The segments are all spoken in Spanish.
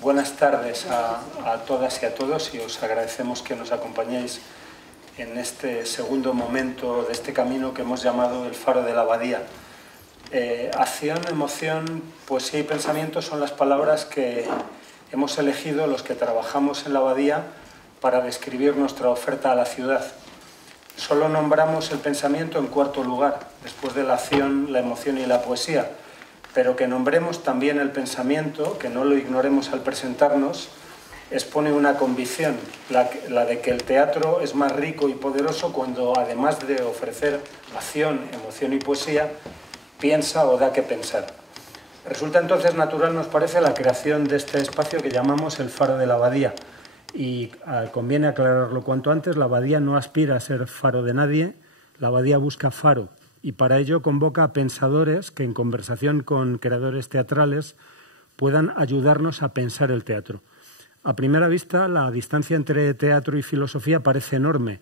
Buenas tardes a todas y a todos, y os agradecemos que nos acompañéis en este segundo momento de este camino que hemos llamado el Faro de la Abadía. Acción, emoción, poesía y pensamiento son las palabras que hemos elegido los que trabajamos en la Abadía para describir nuestra oferta a la ciudad. Solo nombramos el pensamiento en cuarto lugar, después de la acción, la emoción y la poesía, pero que nombremos también el pensamiento, que no lo ignoremos al presentarnos, expone una convicción, la de que el teatro es más rico y poderoso cuando, además de ofrecer acción, emoción y poesía, piensa o da que pensar. Resulta entonces natural, nos parece, la creación de este espacio que llamamos el Faro de la Abadía. Y conviene aclararlo cuanto antes: la Abadía no aspira a ser faro de nadie, la Abadía busca faro, y para ello convoca a pensadores que en conversación con creadores teatrales puedan ayudarnos a pensar el teatro. A primera vista, la distancia entre teatro y filosofía parece enorme.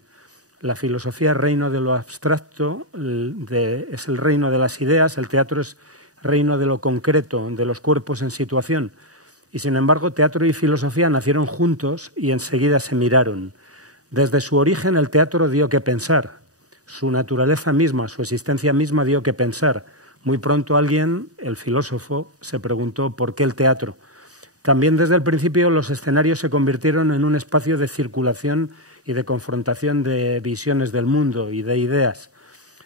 La filosofía es reino de lo abstracto, es el reino de las ideas, el teatro es reino de lo concreto, de los cuerpos en situación. Y sin embargo, teatro y filosofía nacieron juntos y enseguida se miraron. Desde su origen el teatro dio que pensar. Su naturaleza misma, su existencia misma dio que pensar. Muy pronto alguien, el filósofo, se preguntó ¿por qué el teatro? También desde el principio los escenarios se convirtieron en un espacio de circulación y de confrontación de visiones del mundo y de ideas.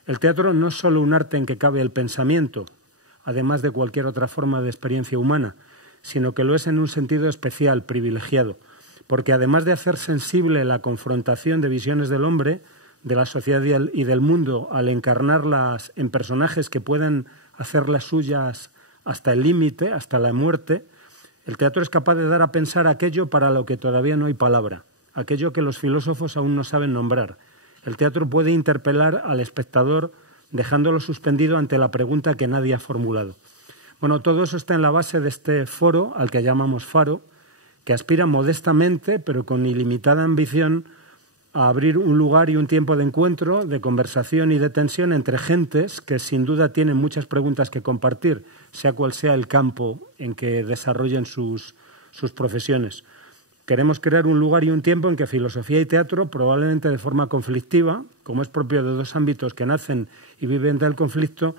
El teatro no es solo un arte en que cabe el pensamiento, además de cualquier otra forma de experiencia humana, sino que lo es en un sentido especial, privilegiado, porque además de hacer sensible la confrontación de visiones del hombre, de la sociedad y del mundo, al encarnarlas en personajes que pueden hacerlas suyas hasta el límite, hasta la muerte, el teatro es capaz de dar a pensar aquello para lo que todavía no hay palabra, aquello que los filósofos aún no saben nombrar. El teatro puede interpelar al espectador dejándolo suspendido ante la pregunta que nadie ha formulado. Bueno, todo eso está en la base de este foro, al que llamamos Faro, que aspira modestamente, pero con ilimitada ambición, a abrir un lugar y un tiempo de encuentro, de conversación y de tensión entre gentes que sin duda tienen muchas preguntas que compartir, sea cual sea el campo en que desarrollen sus profesiones. Queremos crear un lugar y un tiempo en que filosofía y teatro, probablemente de forma conflictiva, como es propio de dos ámbitos que nacen y viven del conflicto,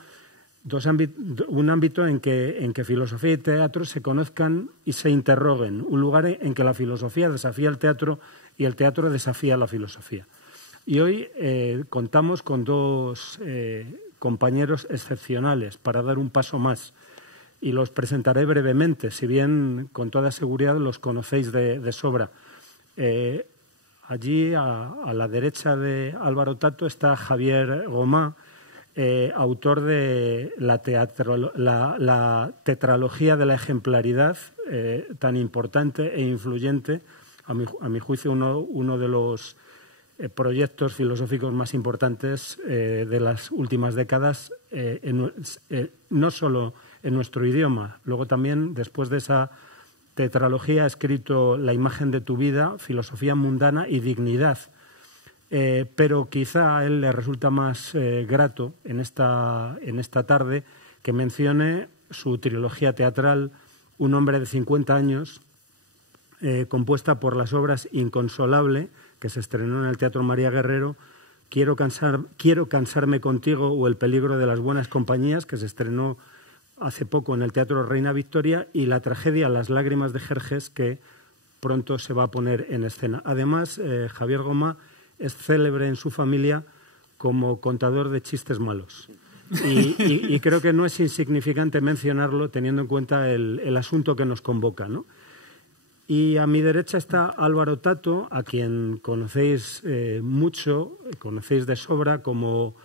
un ámbito en que filosofía y teatro se conozcan y se interroguen, un lugar en que la filosofía desafía el teatro y el teatro desafía la filosofía. Y hoy contamos con dos compañeros excepcionales para dar un paso más, y los presentaré brevemente, si bien con toda seguridad los conocéis de sobra. Allí, a la derecha de Álvaro Tato, está Javier Gomá, autor de la tetralogía de la ejemplaridad, tan importante e influyente, a mi juicio uno de los proyectos filosóficos más importantes de las últimas décadas, no solo en nuestro idioma. Luego también, después de esa tetralogía, ha escrito La imagen de tu vida, Filosofía mundana y Dignidad. Pero quizá a él le resulta más grato en esta tarde que mencione su trilogía teatral Un hombre de 50 años, compuesta por las obras Inconsolable, que se estrenó en el Teatro María Guerrero, Quiero cansarme contigo o El peligro de las buenas compañías, que se estrenó hace poco en el Teatro Reina Victoria, y la tragedia Las lágrimas de Jerjes, que pronto se va a poner en escena. Además, Javier Gomá es célebre en su familia como contador de chistes malos. Y creo que no es insignificante mencionarlo teniendo en cuenta el asunto que nos convoca, ¿no? Y a mi derecha está Álvaro Tato, a quien conocéis mucho, conocéis de sobra como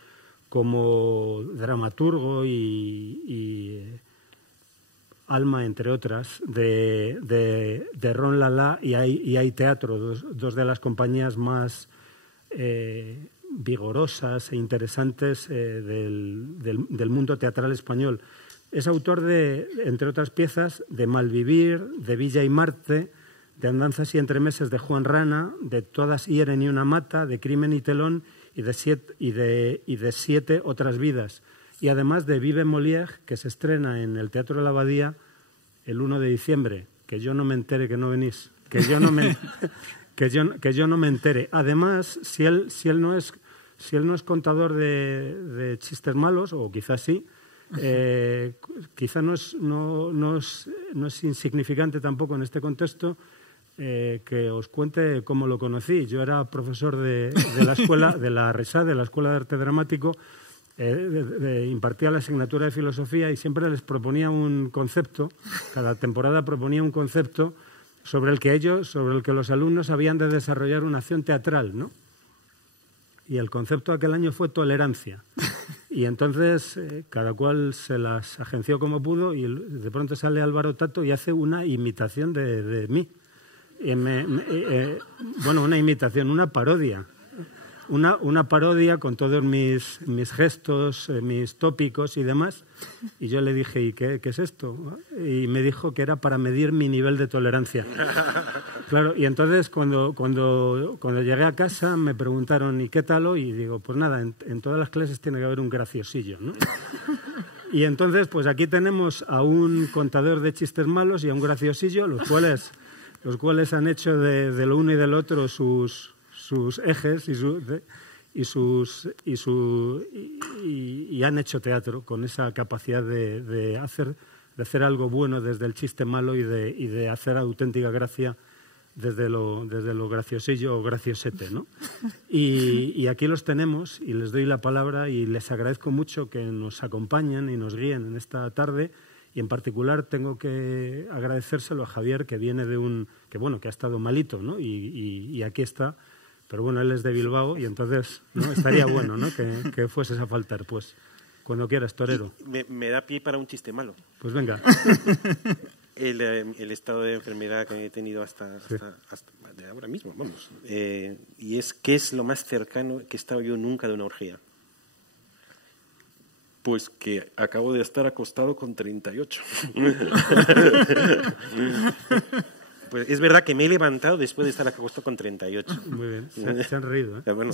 dramaturgo y alma, entre otras, de Ron Lala y Hay Teatro, dos de las compañías más vigorosas e interesantes del mundo teatral español. Es autor de, entre otras piezas, de Malvivir, de Villa y Marte, de Andanzas y entremeses de Juan Rana, de Todas hieren y una mata, de Crimen y telón y de Siete otras vidas. Y además de Vive Molière, que se estrena en el Teatro de la Abadía el 1 de diciembre, que yo no me entere que no venís, que yo no me, que yo no me entere. Además, si él no es contador de chistes malos, o quizás sí, quizá no es insignificante tampoco en este contexto que os cuente cómo lo conocí. Yo era profesor de la escuela, de la RESA, de la Escuela de Arte Dramático, impartía la asignatura de filosofía y siempre les proponía un concepto, cada temporada proponía un concepto sobre el que los alumnos habían de desarrollar una acción teatral, ¿no? Y el concepto aquel año fue tolerancia. Y entonces cada cual se las agenció como pudo y de pronto sale Álvaro Tato y hace una imitación de mí. Bueno, una imitación, una parodia. Una parodia con todos mis gestos, mis tópicos y demás. Y yo le dije, ¿y qué es esto? Y me dijo que era para medir mi nivel de tolerancia. Claro, y entonces cuando llegué a casa me preguntaron, ¿y qué tal hoy? Y digo, pues nada, en todas las clases tiene que haber un graciosillo, ¿no? Y entonces, pues aquí tenemos a un contador de chistes malos y a un graciosillo, los cuales han hecho de lo uno y del otro sus ejes y han hecho teatro con esa capacidad de hacer algo bueno desde el chiste malo y de hacer auténtica gracia desde lo graciosillo o graciosete, ¿no? Y aquí los tenemos y les doy la palabra y les agradezco mucho que nos acompañen y nos guíen en esta tarde. Y en particular tengo que agradecérselo a Javier, que viene que ha estado malito, ¿no? Y aquí está. Pero bueno, él es de Bilbao y entonces, ¿no? Estaría bueno, ¿no? Que fueses a faltar, pues. Cuando quieras, torero. Me da pie para un chiste malo. Pues venga. El estado de enfermedad que he tenido hasta ahora mismo, vamos. Y es, ¿qué es lo más cercano que he estado yo nunca de una orgía? Pues que acabo de estar acostado con 38. Pues es verdad que me he levantado después de estar acostado con 38. Muy bien, se han reído, ¿eh? Bueno,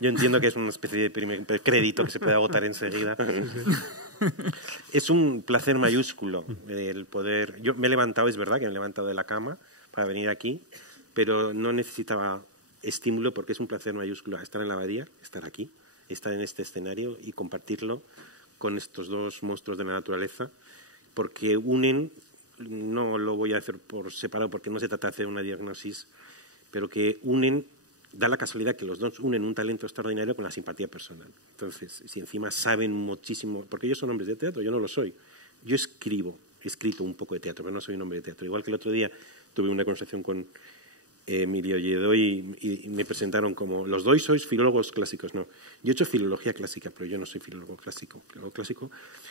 yo entiendo que es una especie de crédito que se puede agotar enseguida. Es un placer mayúsculo el poder... Yo me he levantado, es verdad que me he levantado de la cama para venir aquí, pero no necesitaba estímulo porque es un placer mayúsculo estar en la abadía, estar aquí, estar en este escenario y compartirlo con estos dos monstruos de la naturaleza, porque unen... No lo voy a hacer por separado porque no se trata de hacer una diagnosis, pero que da la casualidad que los dos unen un talento extraordinario con la simpatía personal. Entonces, si encima saben muchísimo, porque ellos son hombres de teatro, yo no lo soy. Yo he escrito un poco de teatro, pero no soy un hombre de teatro. Igual que el otro día tuve una conversación con Emilio Lledó y me presentaron como, los dos sois filólogos clásicos. No, yo he hecho filología clásica, pero yo no soy filólogo clásico. El filólogo clásico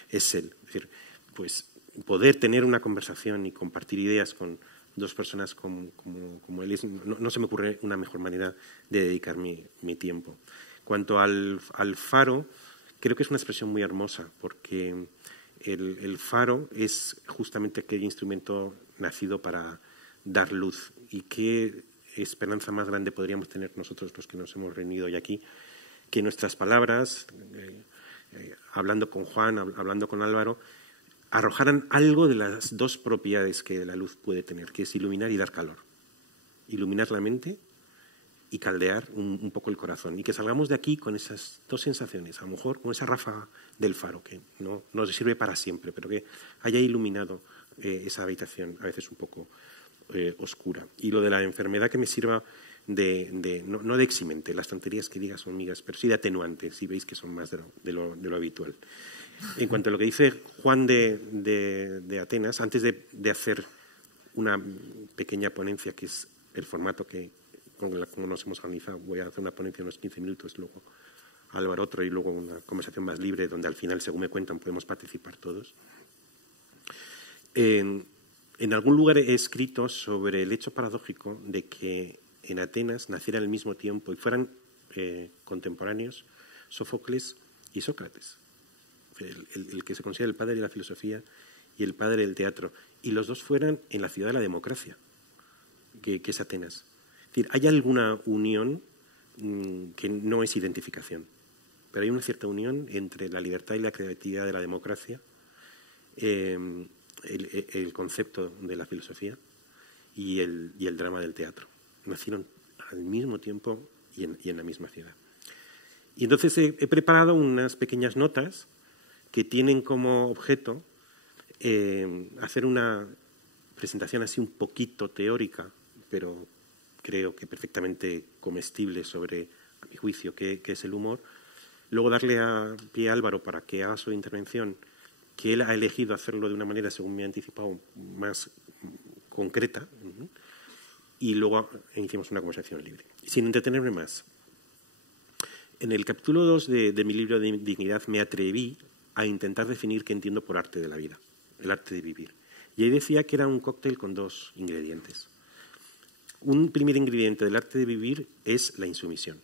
es él. Es decir, pues poder tener una conversación y compartir ideas con dos personas como él no se me ocurre una mejor manera de dedicar mi tiempo. Cuanto al faro, creo que es una expresión muy hermosa porque el faro es justamente aquel instrumento nacido para dar luz. Y qué esperanza más grande podríamos tener nosotros los que nos hemos reunido hoy aquí, que nuestras palabras, hablando con Juan, hablando con Álvaro, arrojaran algo de las dos propiedades que la luz puede tener, que es iluminar y dar calor. Iluminar la mente y caldear un poco el corazón. Y que salgamos de aquí con esas dos sensaciones, a lo mejor con esa ráfaga del faro, que no nos sirve para siempre, pero que haya iluminado esa habitación, a veces un poco oscura. Y lo de la enfermedad que me sirva no de eximente, las tonterías que digas son migas, pero sí de atenuante, si veis que son más de lo habitual. En cuanto a lo que dice Juan de Atenas, antes de hacer una pequeña ponencia, que es el formato como nos hemos organizado, voy a hacer una ponencia de unos 15 minutos, luego Álvaro otro y luego una conversación más libre, donde al final, según me cuentan, podemos participar todos. En algún lugar he escrito sobre el hecho paradójico de que en Atenas nacieran al mismo tiempo y fueran contemporáneos Sófocles y Sócrates. El que se considera el padre de la filosofía y el padre del teatro, y los dos fueran en la ciudad de la democracia, que es Atenas. Es decir, hay alguna unión que no es identificación, pero hay una cierta unión entre la libertad y la creatividad de la democracia, el concepto de la filosofía y el drama del teatro. Nacieron al mismo tiempo y en la misma ciudad. Y entonces he preparado unas pequeñas notas que tienen como objeto hacer una presentación así un poquito teórica, pero creo que perfectamente comestible sobre, a mi juicio, qué es el humor. Luego darle pie a Álvaro para que haga su intervención, que él ha elegido hacerlo de una manera, según me ha anticipado, más concreta. Y luego iniciamos una conversación libre. Sin entretenerme más. En el capítulo 2 de mi libro de Dignidad me atreví a intentar definir qué entiendo por arte de la vida, el arte de vivir. Y ahí decía que era un cóctel con dos ingredientes. Un primer ingrediente del arte de vivir es la insumisión.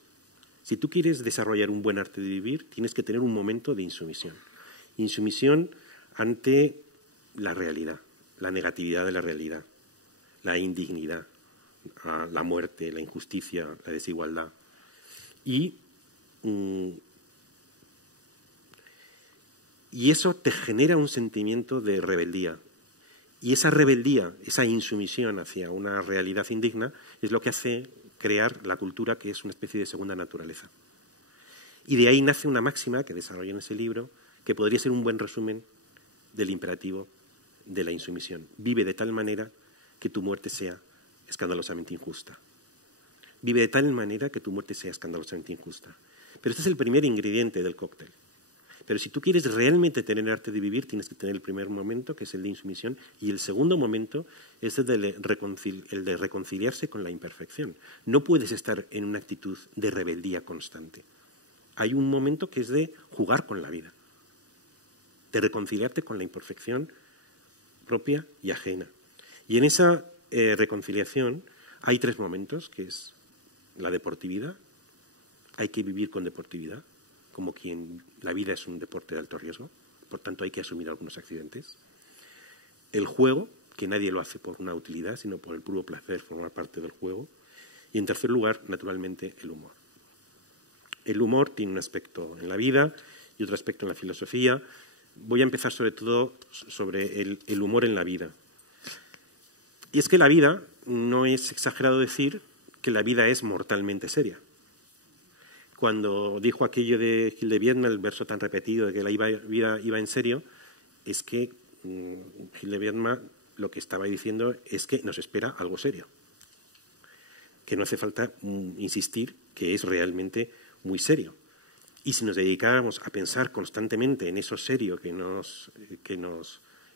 Si tú quieres desarrollar un buen arte de vivir, tienes que tener un momento de insumisión. Insumisión ante la realidad, la negatividad de la realidad, la indignidad, la muerte, la injusticia, la desigualdad. Y eso te genera un sentimiento de rebeldía. Y esa rebeldía, esa insumisión hacia una realidad indigna, es lo que hace crear la cultura, que es una especie de segunda naturaleza. Y de ahí nace una máxima que desarrolla en ese libro, que podría ser un buen resumen del imperativo de la insumisión. Vive de tal manera que tu muerte sea escandalosamente injusta. Vive de tal manera que tu muerte sea escandalosamente injusta. Pero este es el primer ingrediente del cóctel. Pero si tú quieres realmente tener arte de vivir, tienes que tener el primer momento, que es el de insumisión, y el segundo momento es el de reconciliarse con la imperfección. No puedes estar en una actitud de rebeldía constante. Hay un momento que es de jugar con la vida, de reconciliarte con la imperfección propia y ajena. Y en esa reconciliación hay tres momentos, que es la deportividad. Hay que vivir con deportividad, como quien la vida es un deporte de alto riesgo, por tanto hay que asumir algunos accidentes. El juego, que nadie lo hace por una utilidad, sino por el puro placer, formar parte del juego. Y en tercer lugar, naturalmente, el humor. El humor tiene un aspecto en la vida y otro aspecto en la filosofía. Voy a empezar sobre todo sobre el humor en la vida. Y es que la vida, no es exagerado decir que la vida es mortalmente seria. Cuando dijo aquello de Gil de Viedma, el verso tan repetido de que la vida iba en serio, es que Gil de Viedma lo que estaba diciendo es que nos espera algo serio. Que no hace falta insistir que es realmente muy serio. Y si nos dedicáramos a pensar constantemente en eso serio que nos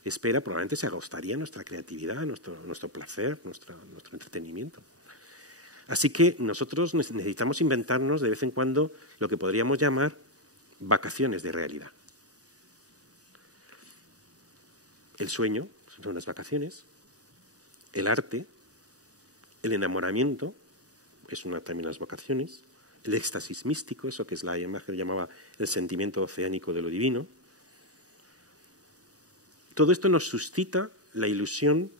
espera, probablemente se agotaría nuestra creatividad, nuestro placer, nuestro entretenimiento. Así que nosotros necesitamos inventarnos de vez en cuando lo que podríamos llamar vacaciones de realidad. El sueño son las vacaciones, el arte, el enamoramiento, es también las vacaciones, el éxtasis místico, eso que es la imagen que llamaba el sentimiento oceánico de lo divino. Todo esto nos suscita la ilusión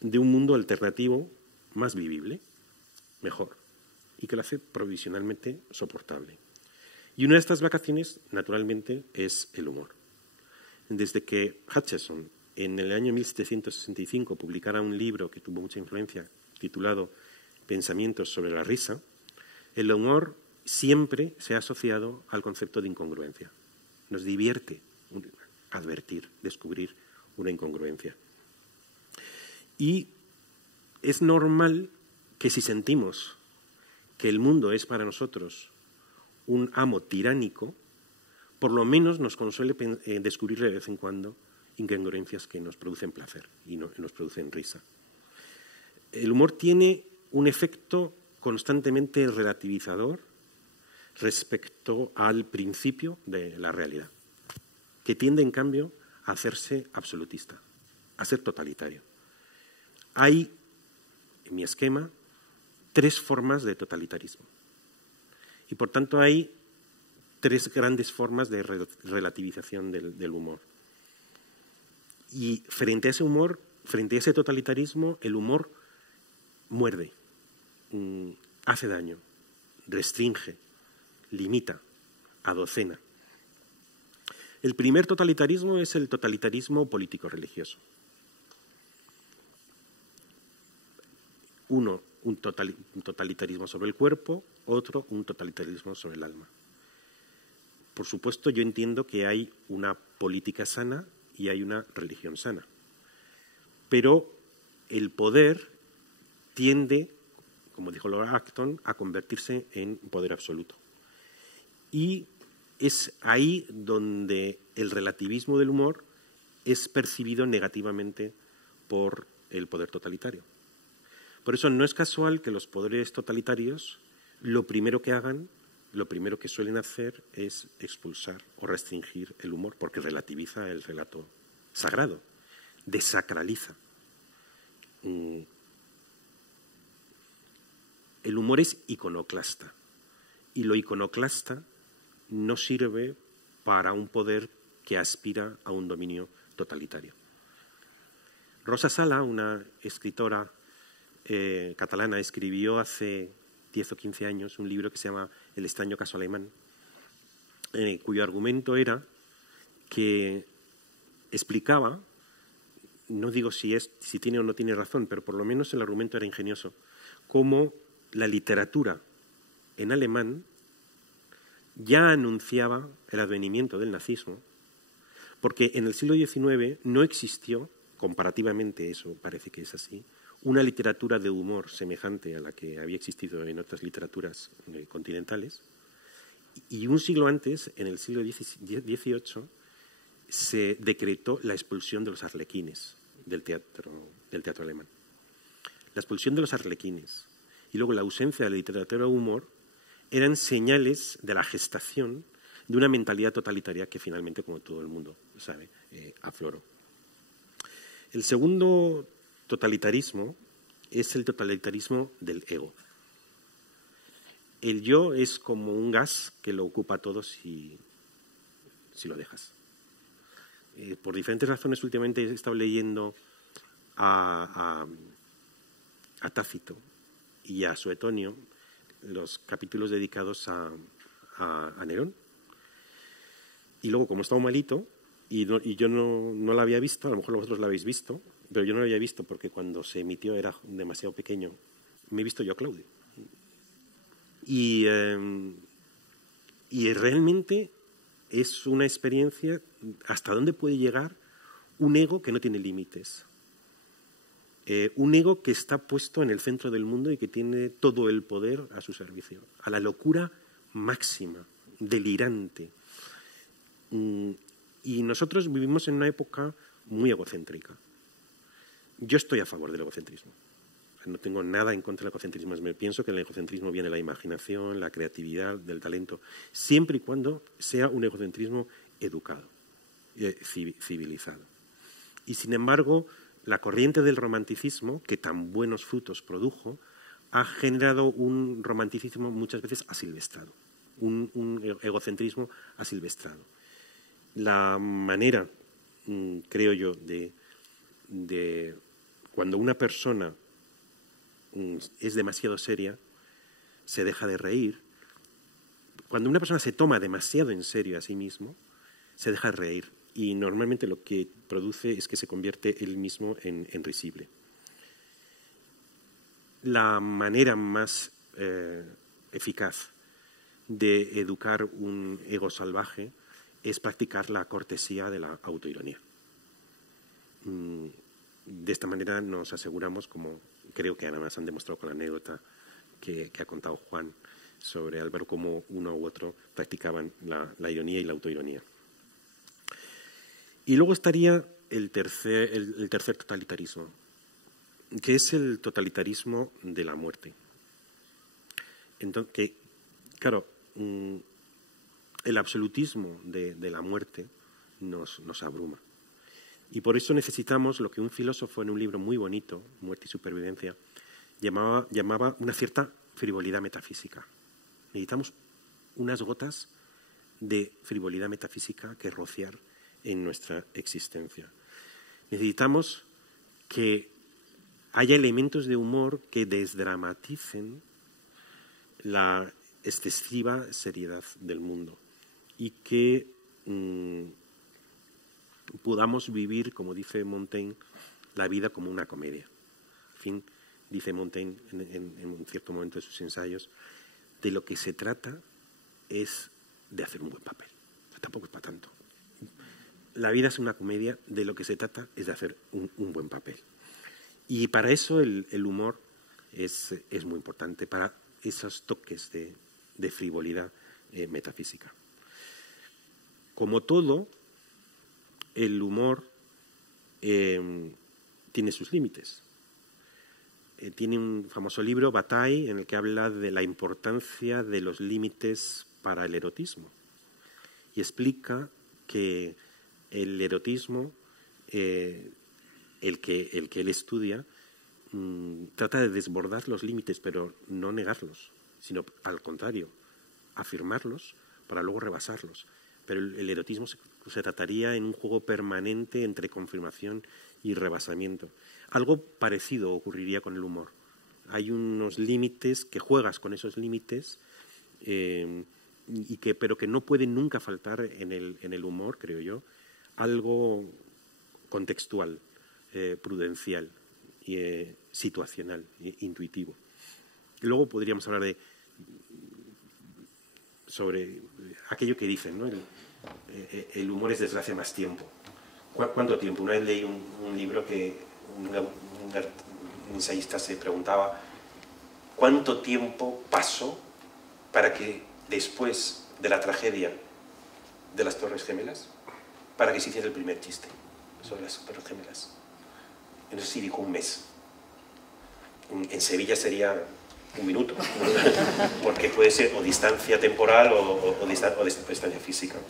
de un mundo alternativo más vivible, mejor, y que lo hace provisionalmente soportable. Y una de estas vacaciones, naturalmente, es el humor. Desde que Hutcheson, en el año 1765, publicara un libro que tuvo mucha influencia, titulado Pensamientos sobre la risa, el humor siempre se ha asociado al concepto de incongruencia. Nos divierte advertir, descubrir una incongruencia. Y es normal que si sentimos que el mundo es para nosotros un amo tiránico, por lo menos nos consuele descubrir de vez en cuando incongruencias que nos producen placer y nos producen risa. El humor tiene un efecto constantemente relativizador respecto al principio de la realidad, que tiende, en cambio, a hacerse absolutista, a ser totalitario. Hay, en mi esquema, 3 formas de totalitarismo. Y, por tanto, hay 3 grandes formas de relativización del humor. Y frente a ese humor, frente a ese totalitarismo, el humor muerde, hace daño, restringe, limita, adocena. El primer totalitarismo es el totalitarismo político-religioso. Uno, un totalitarismo sobre el cuerpo, otro, un totalitarismo sobre el alma. Por supuesto, yo entiendo que hay una política sana y hay una religión sana. Pero el poder tiende, como dijo Lord Acton, a convertirse en poder absoluto. Y es ahí donde el relativismo del humor es percibido negativamente por el poder totalitario. Por eso no es casual que los poderes totalitarios lo primero que hagan, lo primero que suelen hacer es expulsar o restringir el humor, porque relativiza el relato sagrado, desacraliza. El humor es iconoclasta y lo iconoclasta no sirve para un poder que aspira a un dominio totalitario. Rosa Sala, una escritora catalana, escribió hace 10 o 15 años un libro que se llama El extraño caso alemán, cuyo argumento era que explicaba, no digo si tiene o no tiene razón, pero por lo menos el argumento era ingenioso, cómo la literatura en alemán ya anunciaba el advenimiento del nazismo, porque en el siglo XIX no existió, comparativamente eso parece que es así, una literatura de humor semejante a la que había existido en otras literaturas continentales, y un siglo antes, en el siglo XVIII, se decretó la expulsión de los arlequines del teatro alemán. La expulsión de los arlequines y luego la ausencia de la literatura de humor eran señales de la gestación de una mentalidad totalitaria que finalmente, como todo el mundo sabe, afloró. El segundo totalitarismo es el totalitarismo del ego. El yo es como un gas que lo ocupa todo si lo dejas. Por diferentes razones últimamente he estado leyendo a Tácito y a Suetonio los capítulos dedicados a Nerón. Y luego, como estaba malito, y yo no la había visto, a lo mejor vosotros la habéis visto, pero yo no la había visto porque cuando se emitió era demasiado pequeño, me he visto yo a Claudio. Y realmente es una experiencia hasta dónde puede llegar un ego que no tiene límites. Un ego que está puesto en el centro del mundo y que tiene todo el poder a su servicio, a la locura máxima, delirante. Y nosotros vivimos en una época muy egocéntrica. Yo estoy a favor del egocentrismo. No tengo nada en contra del egocentrismo. Me pienso que en el egocentrismo viene la imaginación, la creatividad, del talento, siempre y cuando sea un egocentrismo educado, civilizado. Y sin embargo, la corriente del romanticismo, que tan buenos frutos produjo, ha generado un romanticismo muchas veces asilvestrado, un egocentrismo asilvestrado. La manera, creo yo, de cuando una persona es demasiado seria, se deja de reír. Cuando una persona se toma demasiado en serio a sí mismo, se deja de reír. Y normalmente lo que produce es que se convierte él mismo en risible. La manera más eficaz de educar un ego salvaje es practicar la cortesía de la autoironía. De esta manera nos aseguramos, como creo que además han demostrado con la anécdota que ha contado Juan sobre Álvaro, cómo uno u otro practicaban la ironía y la autoironía. Y luego estaría el tercer totalitarismo, que es el totalitarismo de la muerte. Entonces, claro, el absolutismo de la muerte nos abruma. Y por eso necesitamos lo que un filósofo en un libro muy bonito, Muerte y Supervivencia, llamaba una cierta frivolidad metafísica. Necesitamos unas gotas de frivolidad metafísica que rociar en nuestra existencia. Necesitamos que haya elementos de humor que desdramaticen la excesiva seriedad del mundo y que podamos vivir, como dice Montaigne, la vida como una comedia. En fin, dice Montaigne en un cierto momento de sus ensayos, de lo que se trata es de hacer un buen papel. O sea, tampoco es para tanto. La vida es una comedia, de lo que se trata es de hacer un buen papel. Y para eso el humor es muy importante, para esos toques de frivolidad metafísica. Como todo, el humor tiene sus límites. Tiene un famoso libro, Bataille, en el que habla de la importancia de los límites para el erotismo. Y explica que el erotismo, el que él estudia, trata de desbordar los límites, pero no negarlos, sino al contrario, afirmarlos para luego rebasarlos. Pero el erotismo se trataría en un juego permanente entre confirmación y rebasamiento. Algo parecido ocurriría con el humor. Hay unos límites que juegas con esos límites, pero que no pueden nunca faltar en el humor, creo yo, algo contextual, prudencial, situacional, intuitivo. Y luego podríamos hablar sobre aquello que dicen, ¿no? El humor es desde hace más tiempo. ¿Cuánto tiempo? Una vez leí un libro que un ensayista se preguntaba ¿cuánto tiempo pasó para que después de la tragedia de las Torres Gemelas, para que se hiciera el primer chiste sobre las Torres Gemelas? No sé si dijo un mes. En Sevilla sería un minuto, porque puede ser o distancia temporal o distancia física.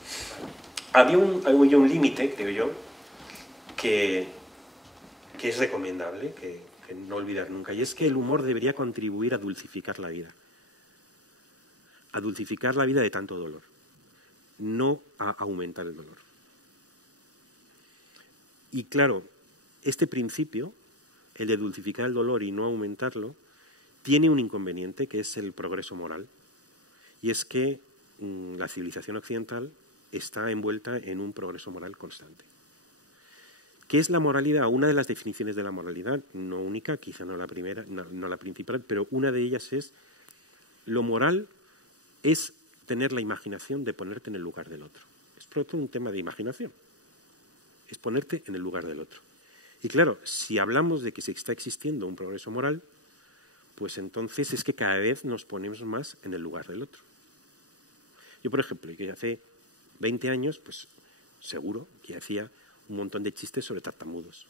Había un límite, creo yo, que es recomendable, que no olvidar nunca, y es que el humor debería contribuir a dulcificar la vida. A dulcificar la vida de tanto dolor, no a aumentar el dolor. Y claro, este principio, el de dulcificar el dolor y no aumentarlo, tiene un inconveniente, que es el progreso moral. Y es que la civilización occidental está envuelta en un progreso moral constante. ¿Qué es la moralidad? Una de las definiciones de la moralidad, no única, quizá no la primera, no la principal, pero una de ellas es: lo moral es tener la imaginación de ponerte en el lugar del otro. Es por otro un tema de imaginación. Es ponerte en el lugar del otro. Y claro, si hablamos de que se está existiendo un progreso moral, pues entonces es que cada vez nos ponemos más en el lugar del otro. Yo, por ejemplo, que hace 20 años, pues seguro que hacía un montón de chistes sobre tartamudos.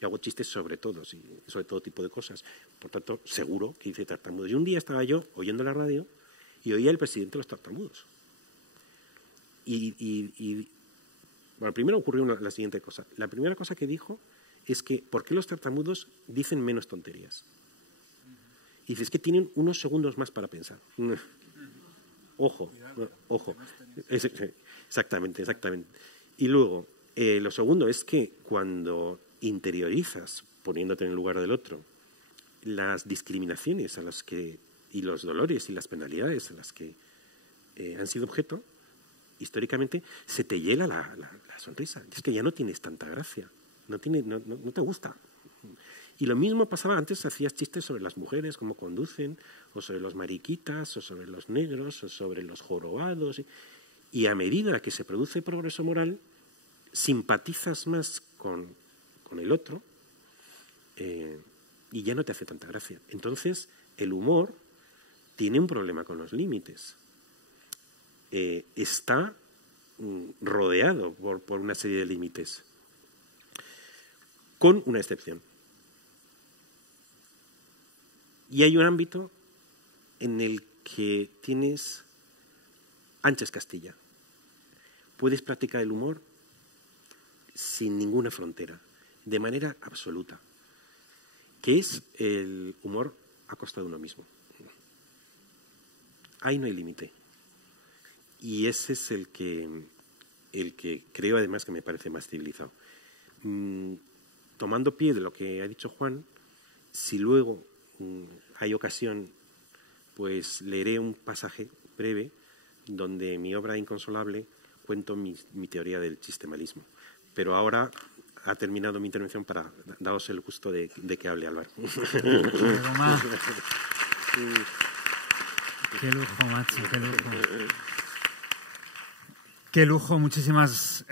Y hago chistes sobre todos y sobre todo tipo de cosas. Por tanto, seguro que hice tartamudos. Y un día estaba yo oyendo la radio y oía al presidente de los tartamudos. Bueno, primero ocurrió la siguiente cosa. La primera cosa que dijo es que ¿por qué los tartamudos dicen menos tonterías? Y dice, es que tienen unos segundos más para pensar. Ojo. Exactamente. Y luego, lo segundo es que cuando interiorizas, poniéndote en el lugar del otro, las discriminaciones a las que, y los dolores y las penalidades a las que han sido objeto, históricamente se te hiela la sonrisa. Es que ya no tienes tanta gracia, no te gusta. Y lo mismo pasaba antes, hacías chistes sobre las mujeres, cómo conducen, o sobre los mariquitas, o sobre los negros, o sobre los jorobados. Y a medida que se produce progreso moral, simpatizas más con el otro y ya no te hace tanta gracia. Entonces, el humor tiene un problema con los límites. Está rodeado por una serie de límites, con una excepción. Y hay un ámbito en el que tienes anchas Castilla. Puedes practicar el humor sin ninguna frontera, de manera absoluta, que es el humor a costa de uno mismo. Ahí no hay límite. Y ese es el que creo además que me parece más civilizado. Tomando pie de lo que ha dicho Juan, si luego hay ocasión, pues leeré un pasaje breve donde en mi obra Inconsolable cuento mi teoría del chistemalismo. pero ahora ha terminado mi intervención para daros el gusto de que hable Álvaro. Gomá. Qué lujo, macho, qué lujo. Qué lujo, muchísimas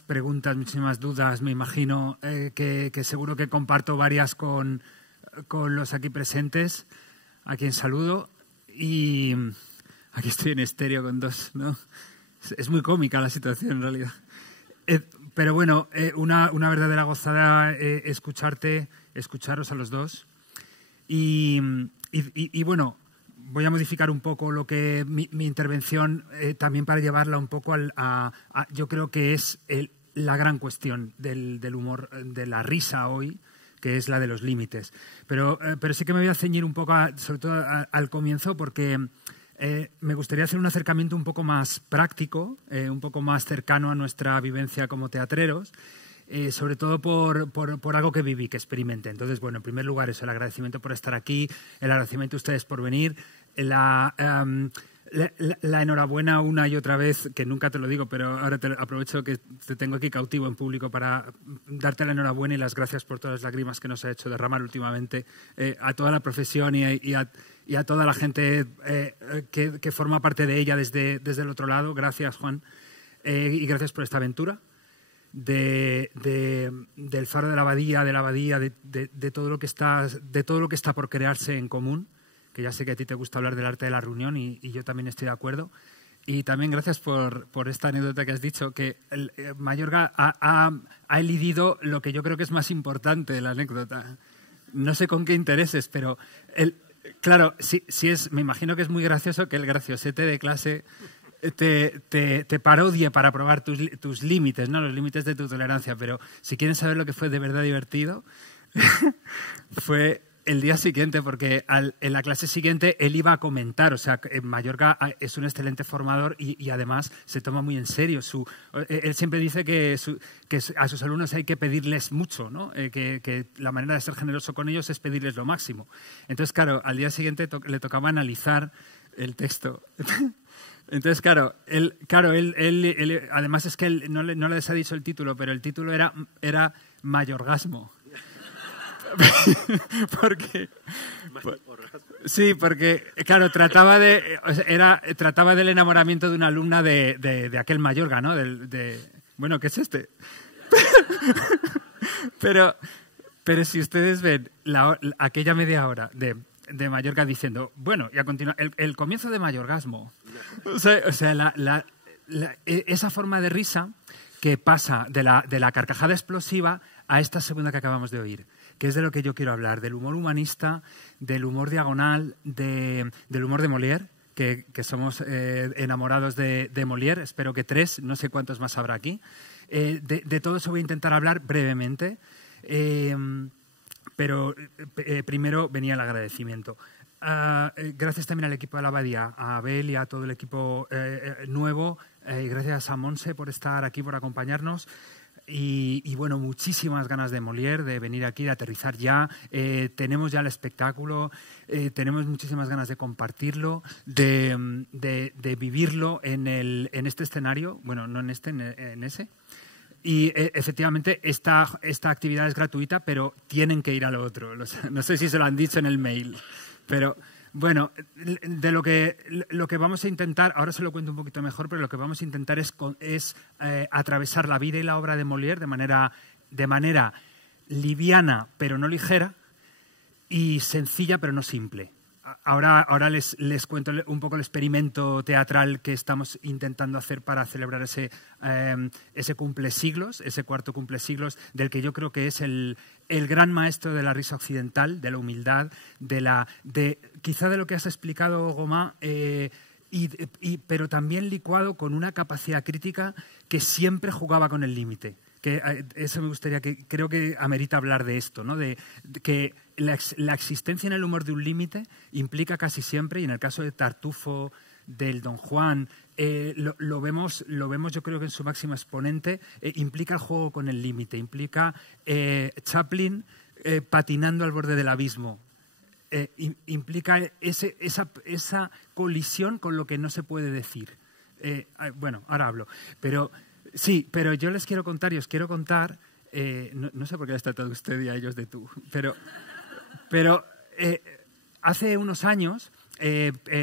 preguntas, muchísimas dudas. Me imagino que seguro que comparto varias con los aquí presentes, a quien saludo. Y aquí estoy en estéreo con dos, ¿no? Es muy cómica la situación, en realidad. Pero bueno, una verdadera gozada escucharos a los dos. Y bueno, voy a modificar un poco mi intervención también para llevarla un poco yo creo que es la gran cuestión del humor, de la risa hoy, que es la de los límites. Pero sí que me voy a ceñir un poco, sobre todo al comienzo, porque me gustaría hacer un acercamiento un poco más práctico, un poco más cercano a nuestra vivencia como teatreros, sobre todo por algo que viví, que experimenté. Entonces, bueno, en primer lugar, eso, el agradecimiento por estar aquí, el agradecimiento a ustedes por venir, la enhorabuena una y otra vez, que nunca te lo digo, pero ahora aprovecho que te tengo aquí cautivo en público para darte la enhorabuena y las gracias por todas las lágrimas que nos ha hecho derramar últimamente a toda la profesión y a toda la gente que forma parte de ella desde el otro lado. Gracias, Juan, y gracias por esta aventura del Faro de la Abadía, de todo lo que está por crearse en común, que ya sé que a ti te gusta hablar del arte de la reunión y yo también estoy de acuerdo. Y también gracias por esta anécdota que has dicho, que Mayorga ha elidido lo que yo creo que es más importante de la anécdota. No sé con qué intereses, pero claro, me imagino que es muy gracioso que el graciosete de clase te parodie para probar tus límites, ¿no? Los límites de tu tolerancia. Pero si quieren saber lo que fue de verdad divertido, fue el día siguiente, porque en la clase siguiente él iba a comentar. O sea, Mayorga es un excelente formador y además se toma muy en serio. Él siempre dice que a sus alumnos hay que pedirles mucho, ¿no? Que la manera de ser generoso con ellos es pedirles lo máximo. Entonces, claro, al día siguiente le tocaba analizar el texto. Entonces, claro, él además es que él no les ha dicho el título, pero el título era Mayorgasmo. Porque, claro, trataba del enamoramiento de una alumna de aquel Mayorga, ¿no? Bueno, ¿qué es este? pero si ustedes ven aquella media hora de Mayorga diciendo, bueno, y a continuación, el comienzo de Mayorgasmo. O sea, esa forma de risa que pasa de la carcajada explosiva a esta segunda que acabamos de oír, que es de lo que yo quiero hablar, del humor humanista, del humor diagonal, del humor de Molière, que somos enamorados de Molière, espero que 3, no sé cuántos más habrá aquí. De todo eso voy a intentar hablar brevemente, pero primero venía el agradecimiento. Gracias también al equipo de la Abadía, a Abel y a todo el equipo nuevo, y gracias a Monse por estar aquí, por acompañarnos. Y bueno, muchísimas ganas de Molière, de venir aquí, de aterrizar ya. Tenemos ya el espectáculo, tenemos muchísimas ganas de compartirlo, de vivirlo en este escenario, bueno, no en este, en ese. Y efectivamente esta actividad es gratuita, pero tienen que ir a lo otro. No sé si se lo han dicho en el mail, pero bueno, de lo que vamos a intentar, ahora se lo cuento un poquito mejor, pero lo que vamos a intentar es atravesar la vida y la obra de Molière de manera liviana, pero no ligera, y sencilla, pero no simple. Ahora les cuento un poco el experimento teatral que estamos intentando hacer para celebrar ese cumplesiglos, ese cuarto cumplesiglos, del que yo creo que es el gran maestro de la risa occidental, de la humildad, quizá de lo que has explicado, Gomá, pero también licuado con una capacidad crítica que siempre jugaba con el límite. Que eso me gustaría, que creo que amerita hablar de esto, ¿no? De que la existencia en el humor de un límite implica casi siempre, y en el caso de Tartufo, del Don Juan, lo vemos yo creo que en su máximo exponente, implica el juego con el límite, implica Chaplin patinando al borde del abismo, implica esa colisión con lo que no se puede decir. Bueno, ahora hablo, pero Sí, pero yo les quiero contar y os quiero contar, no sé por qué les tratado usted y a ellos de tú, pero hace unos años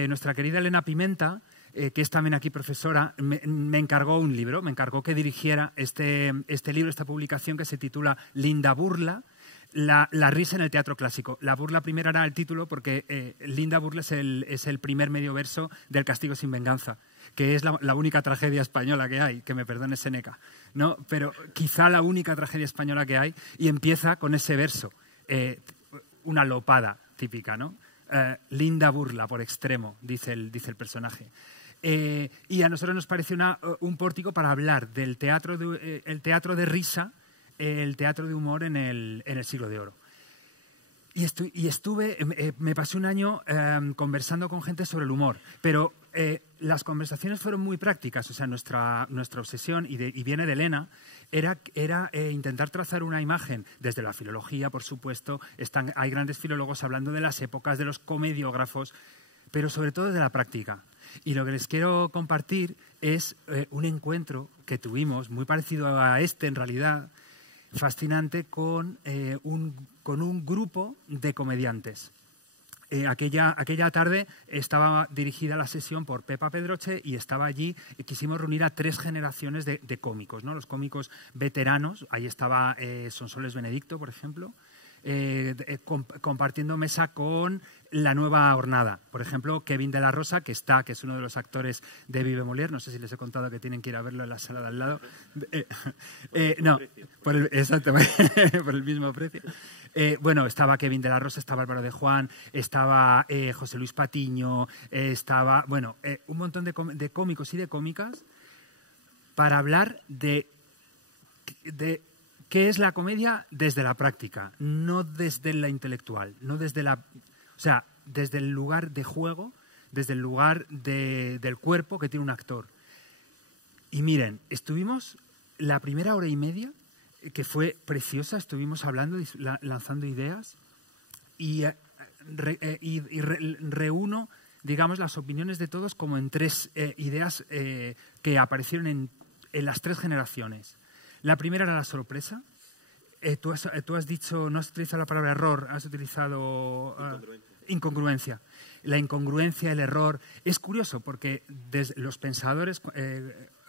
nuestra querida Elena Pimenta, que es también aquí profesora, me encargó un libro, me encargó que dirigiera este libro, esta publicación que se titula Linda Burla, la risa en el teatro clásico. La burla primera era el título porque Linda Burla es el primer medio verso del Castigo sin venganza, que es la única tragedia española que hay, que me perdone Séneca, ¿no? Pero quizá la única tragedia española que hay, y empieza con ese verso, una lopada típica, ¿no? Linda burla por extremo, dice el personaje. Y a nosotros nos parece un pórtico para hablar del teatro el teatro de risa, el teatro de humor en el siglo de oro. Me pasé un año conversando con gente sobre el humor, pero las conversaciones fueron muy prácticas. O sea, nuestra obsesión, y viene de Elena, era intentar trazar una imagen desde la filología, por supuesto. Hay grandes filólogos hablando de las épocas, de los comediógrafos, pero sobre todo de la práctica. Y lo que les quiero compartir es un encuentro que tuvimos, muy parecido a este en realidad, fascinante, con un grupo de comediantes. Aquella tarde estaba dirigida la sesión por Pepa Pedroche y estaba allí, quisimos reunir a 3 generaciones de cómicos, ¿no? Los cómicos veteranos, ahí estaba Sonsoles Benedicto, por ejemplo, compartiendo mesa con la nueva hornada. Por ejemplo, Kevin de la Rosa, que es uno de los actores de Vive Molière. No sé si les he contado que tienen que ir a verlo en la sala de al lado. No, exactamente, por el mismo precio. Bueno, estaba Kevin de la Rosa, estaba Álvaro de Juan, estaba José Luis Patiño, estaba, bueno, un montón de cómicos y de cómicas para hablar de qué es la comedia desde la práctica, no desde la intelectual, no desde desde el lugar de juego, desde el lugar del cuerpo que tiene un actor. Y miren, estuvimos la primera hora y media, que fue preciosa, estuvimos hablando, lanzando ideas, y reúno, digamos, las opiniones de todos como en 3 ideas que aparecieron en las 3 generaciones. La primera era la sorpresa. Tú has dicho, no has utilizado la palabra error, has utilizado incongruencia. La incongruencia, el error. Es curioso porque desde los pensadores,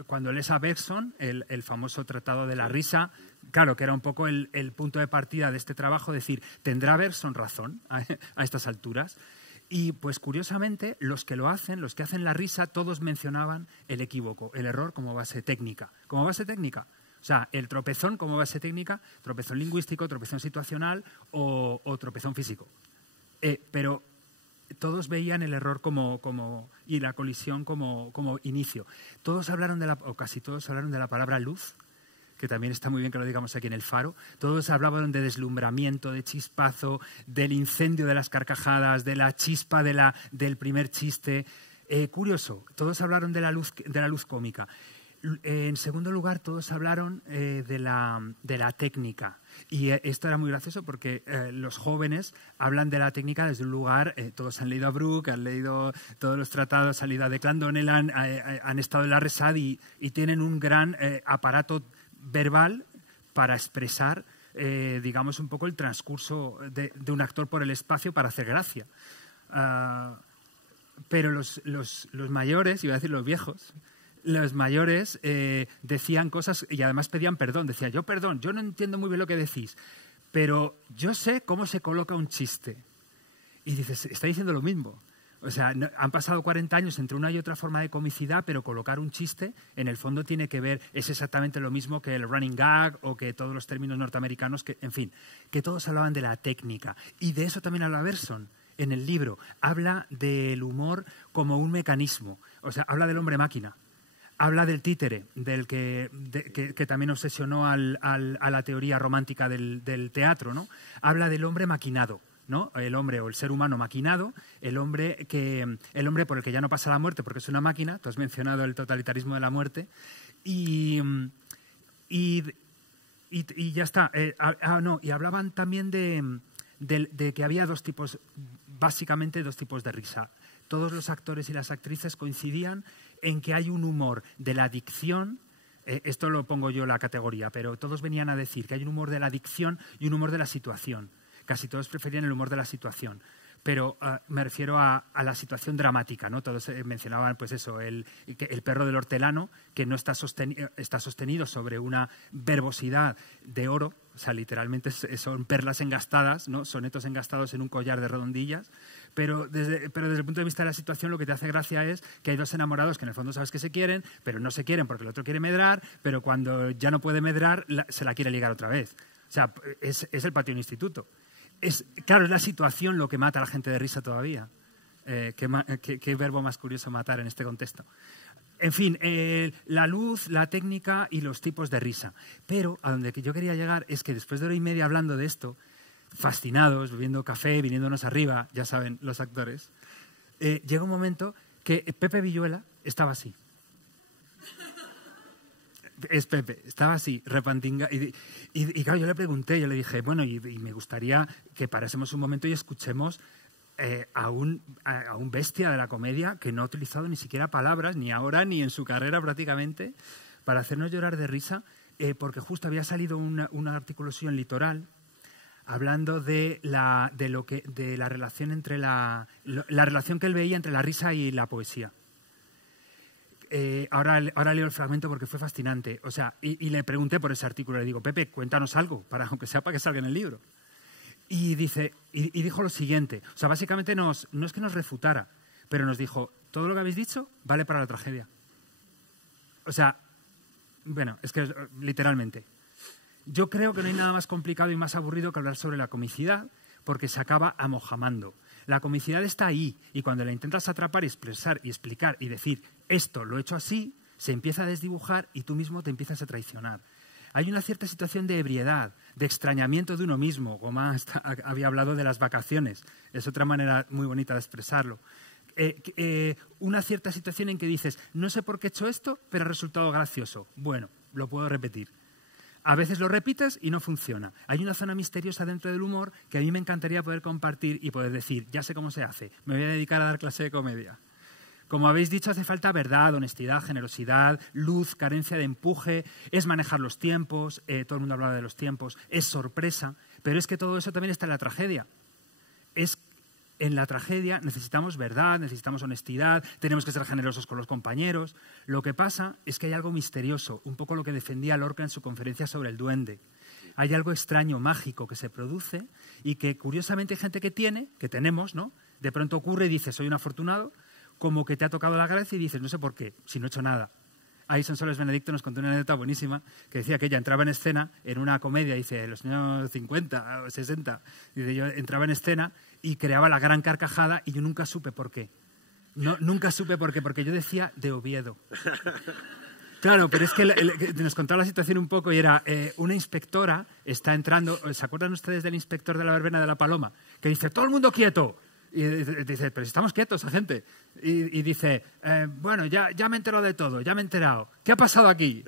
cuando lees a Bergson, el famoso Tratado de la Risa, claro, que era un poco el punto de partida de este trabajo, decir, ¿tendrá Bergson razón a estas alturas? Y pues curiosamente, los que hacen la risa, todos mencionaban el equívoco, el error como base técnica. Como base técnica. O sea, el tropezón como base técnica, tropezón lingüístico, tropezón situacional o tropezón físico. Pero todos veían el error y la colisión como inicio. Todos hablaron o casi todos hablaron de la palabra luz, que también está muy bien que lo digamos aquí en El Faro. Todos hablaban de deslumbramiento, de chispazo, del incendio de las carcajadas, de la chispa del primer chiste. Curioso, todos hablaron de la luz cómica. En segundo lugar, todos hablaron de la técnica. Y esto era muy gracioso porque los jóvenes hablan de la técnica desde un lugar, todos han leído a Brooke, han leído todos los tratados, han leído a Declan Donnellan, han estado en la RESAD y tienen un gran aparato verbal para expresar, digamos, un poco el transcurso de un actor por el espacio para hacer gracia. Pero los mayores, iba a decir los viejos, los mayores decían cosas y además pedían perdón. Decía, yo no entiendo muy bien lo que decís, pero yo sé cómo se coloca un chiste. Y dices, está diciendo lo mismo. O sea, han pasado 40 años entre una y otra forma de comicidad, pero colocar un chiste, en el fondo tiene que ver, es exactamente lo mismo que el running gag o que todos los términos norteamericanos, en fin, que todos hablaban de la técnica. Y de eso también habla Bergson en el libro. Habla del humor como un mecanismo. O sea, habla del hombre máquina. Habla del títere, que también obsesionó a la teoría romántica del teatro, ¿no? Habla del hombre maquinado, ¿no? El hombre o el ser humano maquinado, el hombre por el que ya no pasa la muerte porque es una máquina. Tú has mencionado el totalitarismo de la muerte. Y ya está. Y hablaban también de que había básicamente dos tipos de risa. Todos los actores y las actrices coincidían en que hay un humor de la dicción, Esto lo pongo yo en la categoría, pero todos venían a decir que hay un humor de la adicción y un humor de la situación. Casi todos preferían el humor de la situación. Pero me refiero a la situación dramática, ¿no? Todos mencionaban, pues eso, el perro del hortelano, que no está sostenido sobre una verbosidad de oro, o sea, literalmente son perlas engastadas, ¿no? Sonetos engastados en un collar de redondillas, pero desde el punto de vista de la situación lo que te hace gracia es que hay dos enamorados que en el fondo sabes que se quieren, pero no se quieren porque el otro quiere medrar, pero cuando ya no puede medrar se la quiere ligar otra vez. O sea, es el Patio del Instituto. Claro, es la situación lo que mata a la gente de risa todavía. Qué verbo más curioso matar en este contexto. En fin, la luz, la técnica y los tipos de risa. Pero a donde yo quería llegar es que después de hora y media hablando de esto, fascinados, bebiendo café, viniéndonos arriba, ya saben, los actores, llega un momento que Pepe Villuela estaba así. Es Pepe, estaba así, repantinga. Y claro, yo le pregunté, yo le dije, bueno, y me gustaría que parásemos un momento y escuchemos a un bestia de la comedia que no ha utilizado ni siquiera palabras, ni ahora ni en su carrera prácticamente, para hacernos llorar de risa, porque justo había salido un artículo suyo en Litoral hablando de la relación entre la relación que él veía entre la risa y la poesía. Ahora leo el fragmento porque fue fascinante. O sea, y le pregunté por ese artículo, le digo, Pepe, cuéntanos algo, aunque sea para que salga en el libro. Y dijo lo siguiente, o sea, básicamente no es que nos refutara, pero nos dijo, todo lo que habéis dicho vale para la tragedia. O sea, bueno, es que literalmente. Yo creo que no hay nada más complicado y más aburrido que hablar sobre la comicidad, porque se acaba amojamando. La comicidad está ahí y cuando la intentas atrapar y expresar y explicar y decir esto lo he hecho así, se empieza a desdibujar y tú mismo te empiezas a traicionar. Hay una cierta situación de ebriedad, de extrañamiento de uno mismo. Gomá había hablado de las vacaciones, es otra manera muy bonita de expresarlo. Una cierta situación en que dices, no sé por qué he hecho esto, pero ha resultado gracioso. Bueno, lo puedo repetir. A veces lo repites y no funciona. Hay una zona misteriosa dentro del humor que a mí me encantaría poder compartir y poder decir, ya sé cómo se hace, me voy a dedicar a dar clase de comedia. Como habéis dicho, hace falta verdad, honestidad, generosidad, luz, carencia de empuje, es manejar los tiempos, todo el mundo hablaba de los tiempos, es sorpresa, pero es que todo eso también está en la tragedia. En la tragedia necesitamos verdad, necesitamos honestidad, tenemos que ser generosos con los compañeros. Lo que pasa es que hay algo misterioso, un poco lo que defendía Lorca en su conferencia sobre el duende. Hay algo extraño, mágico que se produce y que curiosamente hay gente que tenemos, ¿no? De pronto ocurre y dices, soy un afortunado, como que te ha tocado la gracia y dices, no sé por qué, si no he hecho nada. Ahí Sonsoles Benedicto nos contó una anécdota buenísima que decía que ella entraba en escena en una comedia, dice, en los años 50 o 60, dice, yo entraba en escena y creaba la gran carcajada y yo nunca supe por qué. No, nunca supe por qué, porque yo decía de Oviedo. Claro, pero es que nos contaba la situación un poco y era una inspectora está entrando, ¿se acuerdan ustedes del inspector de la verbena de la Paloma? Que dice, todo el mundo quieto. Y dice, pero si estamos quietos, agente. Y dice, bueno, ya me he enterado de todo, ya me he enterado. ¿Qué ha pasado aquí?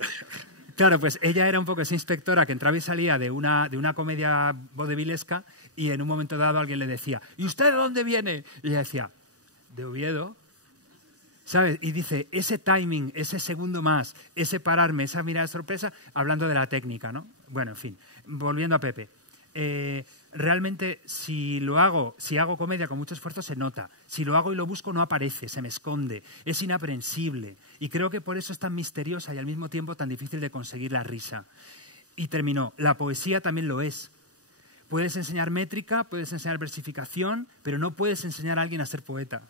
Claro, pues ella era un poco esa inspectora que entraba y salía de una comedia vodevillesca y en un momento dado alguien le decía, ¿y usted de dónde viene? Y ella decía, de Oviedo. ¿Sabes? Y dice, ese timing, ese segundo más, ese pararme, esa mirada de sorpresa, hablando de la técnica, ¿no? Bueno, en fin, volviendo a Pepe. Realmente si hago comedia con mucho esfuerzo se nota. Si lo hago y lo busco no aparece, se me esconde, es inaprehensible. Y creo que por eso es tan misteriosa y al mismo tiempo tan difícil de conseguir la risa. Y terminó, la poesía también lo es. Puedes enseñar métrica, puedes enseñar versificación, pero no puedes enseñar a alguien a ser poeta.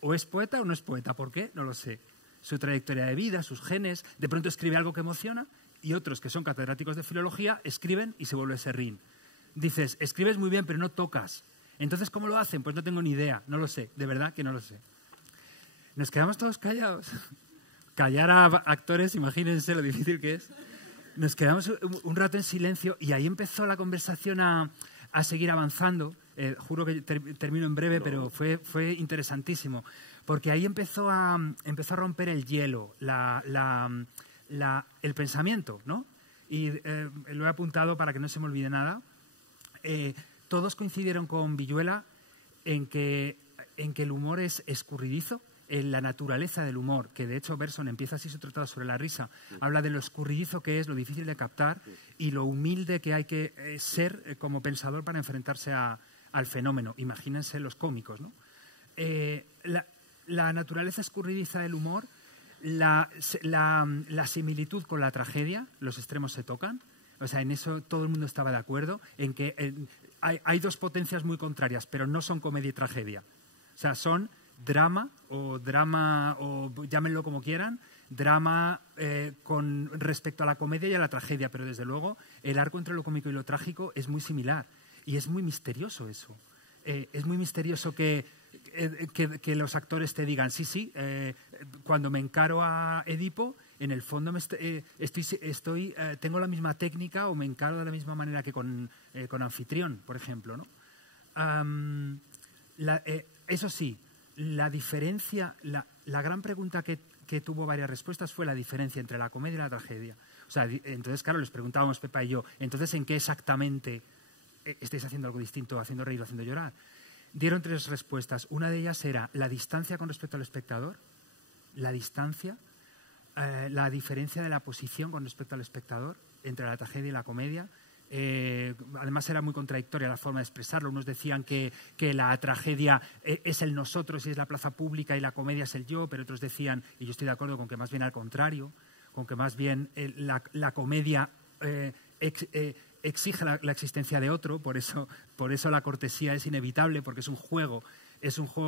O es poeta o no es poeta, ¿por qué? No lo sé. Su trayectoria de vida, sus genes, de pronto escribe algo que emociona y otros que son catedráticos de filología escriben y se vuelve serrín. Dices, escribes muy bien, pero no tocas. Entonces, ¿cómo lo hacen? Pues no tengo ni idea, no lo sé, de verdad que no lo sé. Nos quedamos todos callados. Callar a actores, imagínense lo difícil que es. Nos quedamos un rato en silencio y ahí empezó la conversación a seguir avanzando. Juro que termino en breve, pero fue interesantísimo. Porque ahí empezó a romper el hielo, el pensamiento, ¿no? Y lo he apuntado para que no se me olvide nada. Todos coincidieron con Villuela en que el humor es escurridizo, la naturaleza del humor, que de hecho Bergson empieza así su tratado sobre la risa, habla de lo escurridizo que es, lo difícil de captar y lo humilde que hay que ser como pensador para enfrentarse al fenómeno. Imagínense los cómicos, ¿no? La naturaleza escurridiza del humor, la similitud con la tragedia, los extremos se tocan. O sea, en eso todo el mundo estaba de acuerdo, en que hay dos potencias muy contrarias, pero no son comedia y tragedia. O sea, son drama, o llámenlo como quieran, drama con respecto a la comedia y a la tragedia, pero desde luego el arco entre lo cómico y lo trágico es muy similar. Y es muy misterioso eso. Es muy misterioso que los actores te digan, sí, cuando me encaro a Edipo, en el fondo tengo la misma técnica o me encaro de la misma manera que con Anfitrión, por ejemplo, ¿no? Eso sí, la diferencia, la gran pregunta que tuvo varias respuestas fue la diferencia entre la comedia y la tragedia. O sea, entonces, claro, les preguntábamos, Pepa y yo, entonces, ¿en qué exactamente estáis haciendo algo distinto, haciendo reír o haciendo llorar? Dieron 3 respuestas. Una de ellas era la distancia con respecto al espectador, la distancia, la diferencia de la posición con respecto al espectador entre la tragedia y la comedia. Además era muy contradictoria la forma de expresarlo. Unos decían que la tragedia es el nosotros y es la plaza pública y la comedia es el yo, pero otros decían, y yo estoy de acuerdo con que más bien al contrario, con que más bien la comedia exige la existencia de otro, por eso la cortesía es inevitable, porque es un juego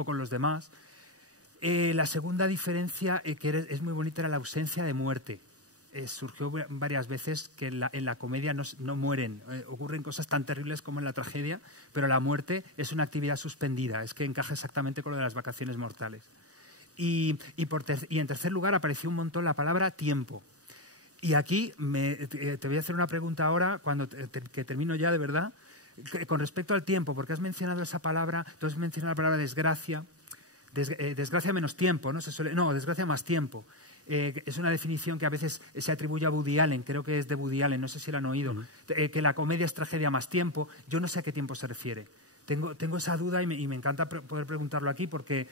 con los demás. La segunda diferencia, que es muy bonita, era la ausencia de muerte. Surgió varias veces que en la comedia no mueren, ocurren cosas tan terribles como en la tragedia, pero la muerte es una actividad suspendida, es que encaja exactamente con lo de las vacaciones mortales. Y en tercer lugar apareció un montón la palabra tiempo. Y aquí te voy a hacer una pregunta ahora, que termino ya de verdad, con respecto al tiempo, porque has mencionado esa palabra, tú has mencionado la palabra desgracia, desgracia menos tiempo, ¿no? Desgracia más tiempo. Es una definición que a veces se atribuye a Woody Allen, creo que es de Woody Allen, no sé si lo han oído, que la comedia es tragedia más tiempo. Yo no sé a qué tiempo se refiere. Tengo esa duda y me encanta poder preguntarlo aquí, porque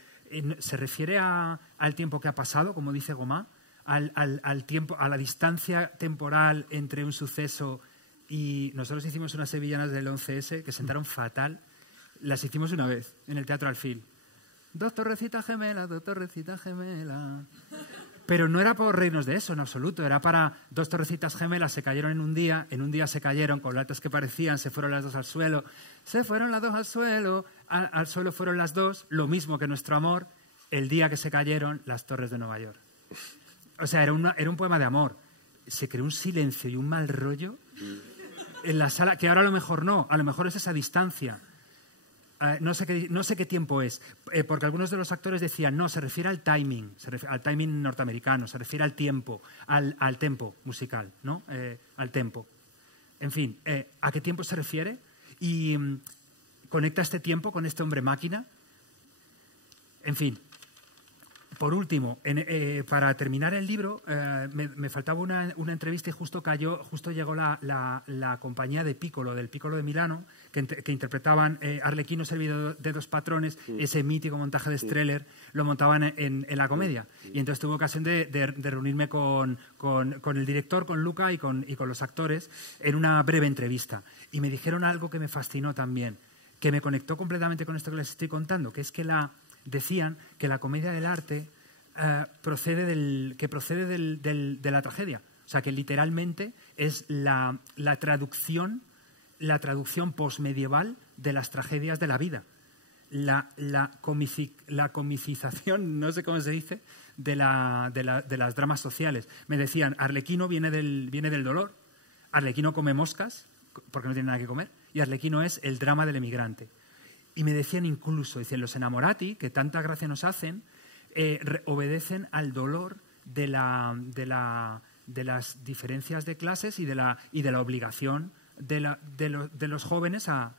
se refiere al tiempo que ha pasado, como dice Gomá, al tiempo, a la distancia temporal entre un suceso. Y nosotros hicimos unas sevillanas del 11S que sentaron fatal. Las hicimos una vez en el Teatro Alfil. 2 torrecitas gemelas, 2 torrecitas gemelas. Pero no era por reírnos de eso, en absoluto. Era para 2 torrecitas gemelas, se cayeron en un día se cayeron con latas que parecían, se fueron las 2 al suelo. Se fueron las 2 al suelo, al suelo fueron las 2, lo mismo que nuestro amor, el día que se cayeron las torres de Nueva York. O sea, era un poema de amor. Se creó un silencio y un mal rollo en la sala, que ahora a lo mejor no, a lo mejor es esa distancia. No sé qué tiempo es, porque algunos de los actores decían, no, se refiere al timing, al timing norteamericano, se refiere al tiempo, al tempo musical, ¿no? Al tempo. En fin, ¿a qué tiempo se refiere? Y conecta este tiempo con este hombre máquina. En fin. Por último, para terminar el libro, me faltaba una entrevista y justo llegó la compañía de Piccolo, del Piccolo de Milano, que interpretaban Arlequino servido de 2 patrones, ese mítico montaje de Strehler, lo montaban en la comedia. Y entonces tuve ocasión de reunirme con el director, con Luca y con los actores en una breve entrevista. Y me dijeron algo que me fascinó también, que me conectó completamente con esto que les estoy contando, que es que decían que la comedia del arte procede de la tragedia. O sea, que literalmente es la traducción posmedieval de las tragedias de la vida. La comicización, no sé cómo se dice, de las dramas sociales. Me decían, Arlequino viene del dolor, Arlequino come moscas, porque no tiene nada que comer, y Arlequino es el drama del emigrante. Y me decían incluso, los enamorati, que tanta gracia nos hacen, obedecen al dolor de las diferencias de clases y de la obligación de los jóvenes a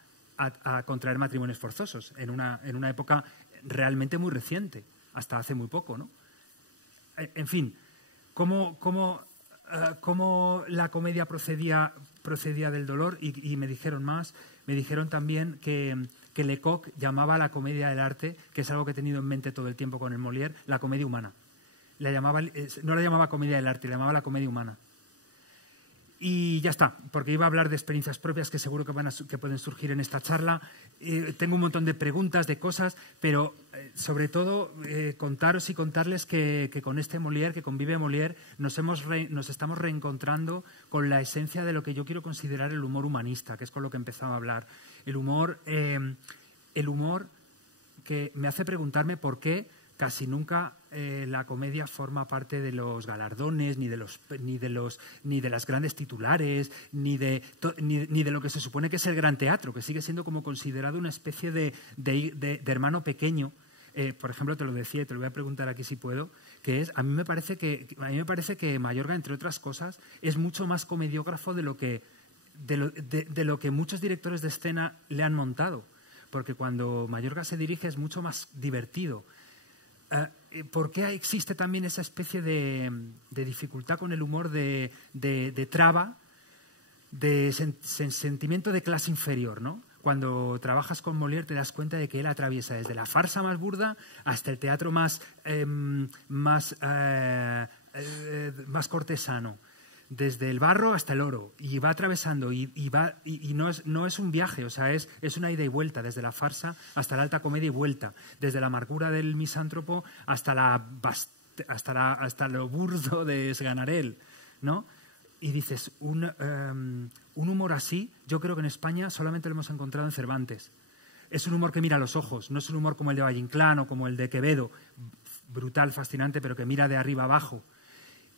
contraer matrimonios forzosos en una época realmente muy reciente, hasta hace muy poco, ¿no? En fin, cómo la comedia procedía del dolor y me dijeron más. Me dijeron también que que Lecoq llamaba a la comedia del arte, que es algo que he tenido en mente todo el tiempo con el Molière, la comedia humana. No la llamaba comedia del arte, la llamaba la comedia humana. Y ya está, porque iba a hablar de experiencias propias que seguro que pueden surgir en esta charla. Tengo un montón de preguntas, de cosas, pero sobre todo contaros y contarles que con este Molière, que con Vive Molière, nos estamos reencontrando con la esencia de lo que yo quiero considerar el humor humanista, que es con lo que empezaba a hablar. El humor que me hace preguntarme por qué casi nunca la comedia forma parte de los galardones, ni de las grandes titulares, ni de lo que se supone que es el gran teatro, que sigue siendo como considerado una especie de hermano pequeño. Por ejemplo, te lo decía y te lo voy a preguntar aquí si puedo, que es, a mí me parece que Mayorga, entre otras cosas, es mucho más comediógrafo de lo que muchos directores de escena le han montado, porque cuando Mayorga se dirige es mucho más divertido. ¿Por qué existe también esa especie de dificultad con el humor de traba, de sentimiento de clase inferior, ¿no? Cuando trabajas con Molière te das cuenta de que él atraviesa desde la farsa más burda hasta el teatro más cortesano, desde el barro hasta el oro, y va atravesando y no es un viaje, o sea, es una ida y vuelta, desde la farsa hasta la alta comedia y vuelta, desde la amargura del misántropo hasta lo burdo de Sganarelle, ¿no? Y dices, un humor así, yo creo que en España solamente lo hemos encontrado en Cervantes. Es un humor que mira a los ojos, no es un humor como el de Valle Inclán o como el de Quevedo, brutal, fascinante, pero que mira de arriba abajo.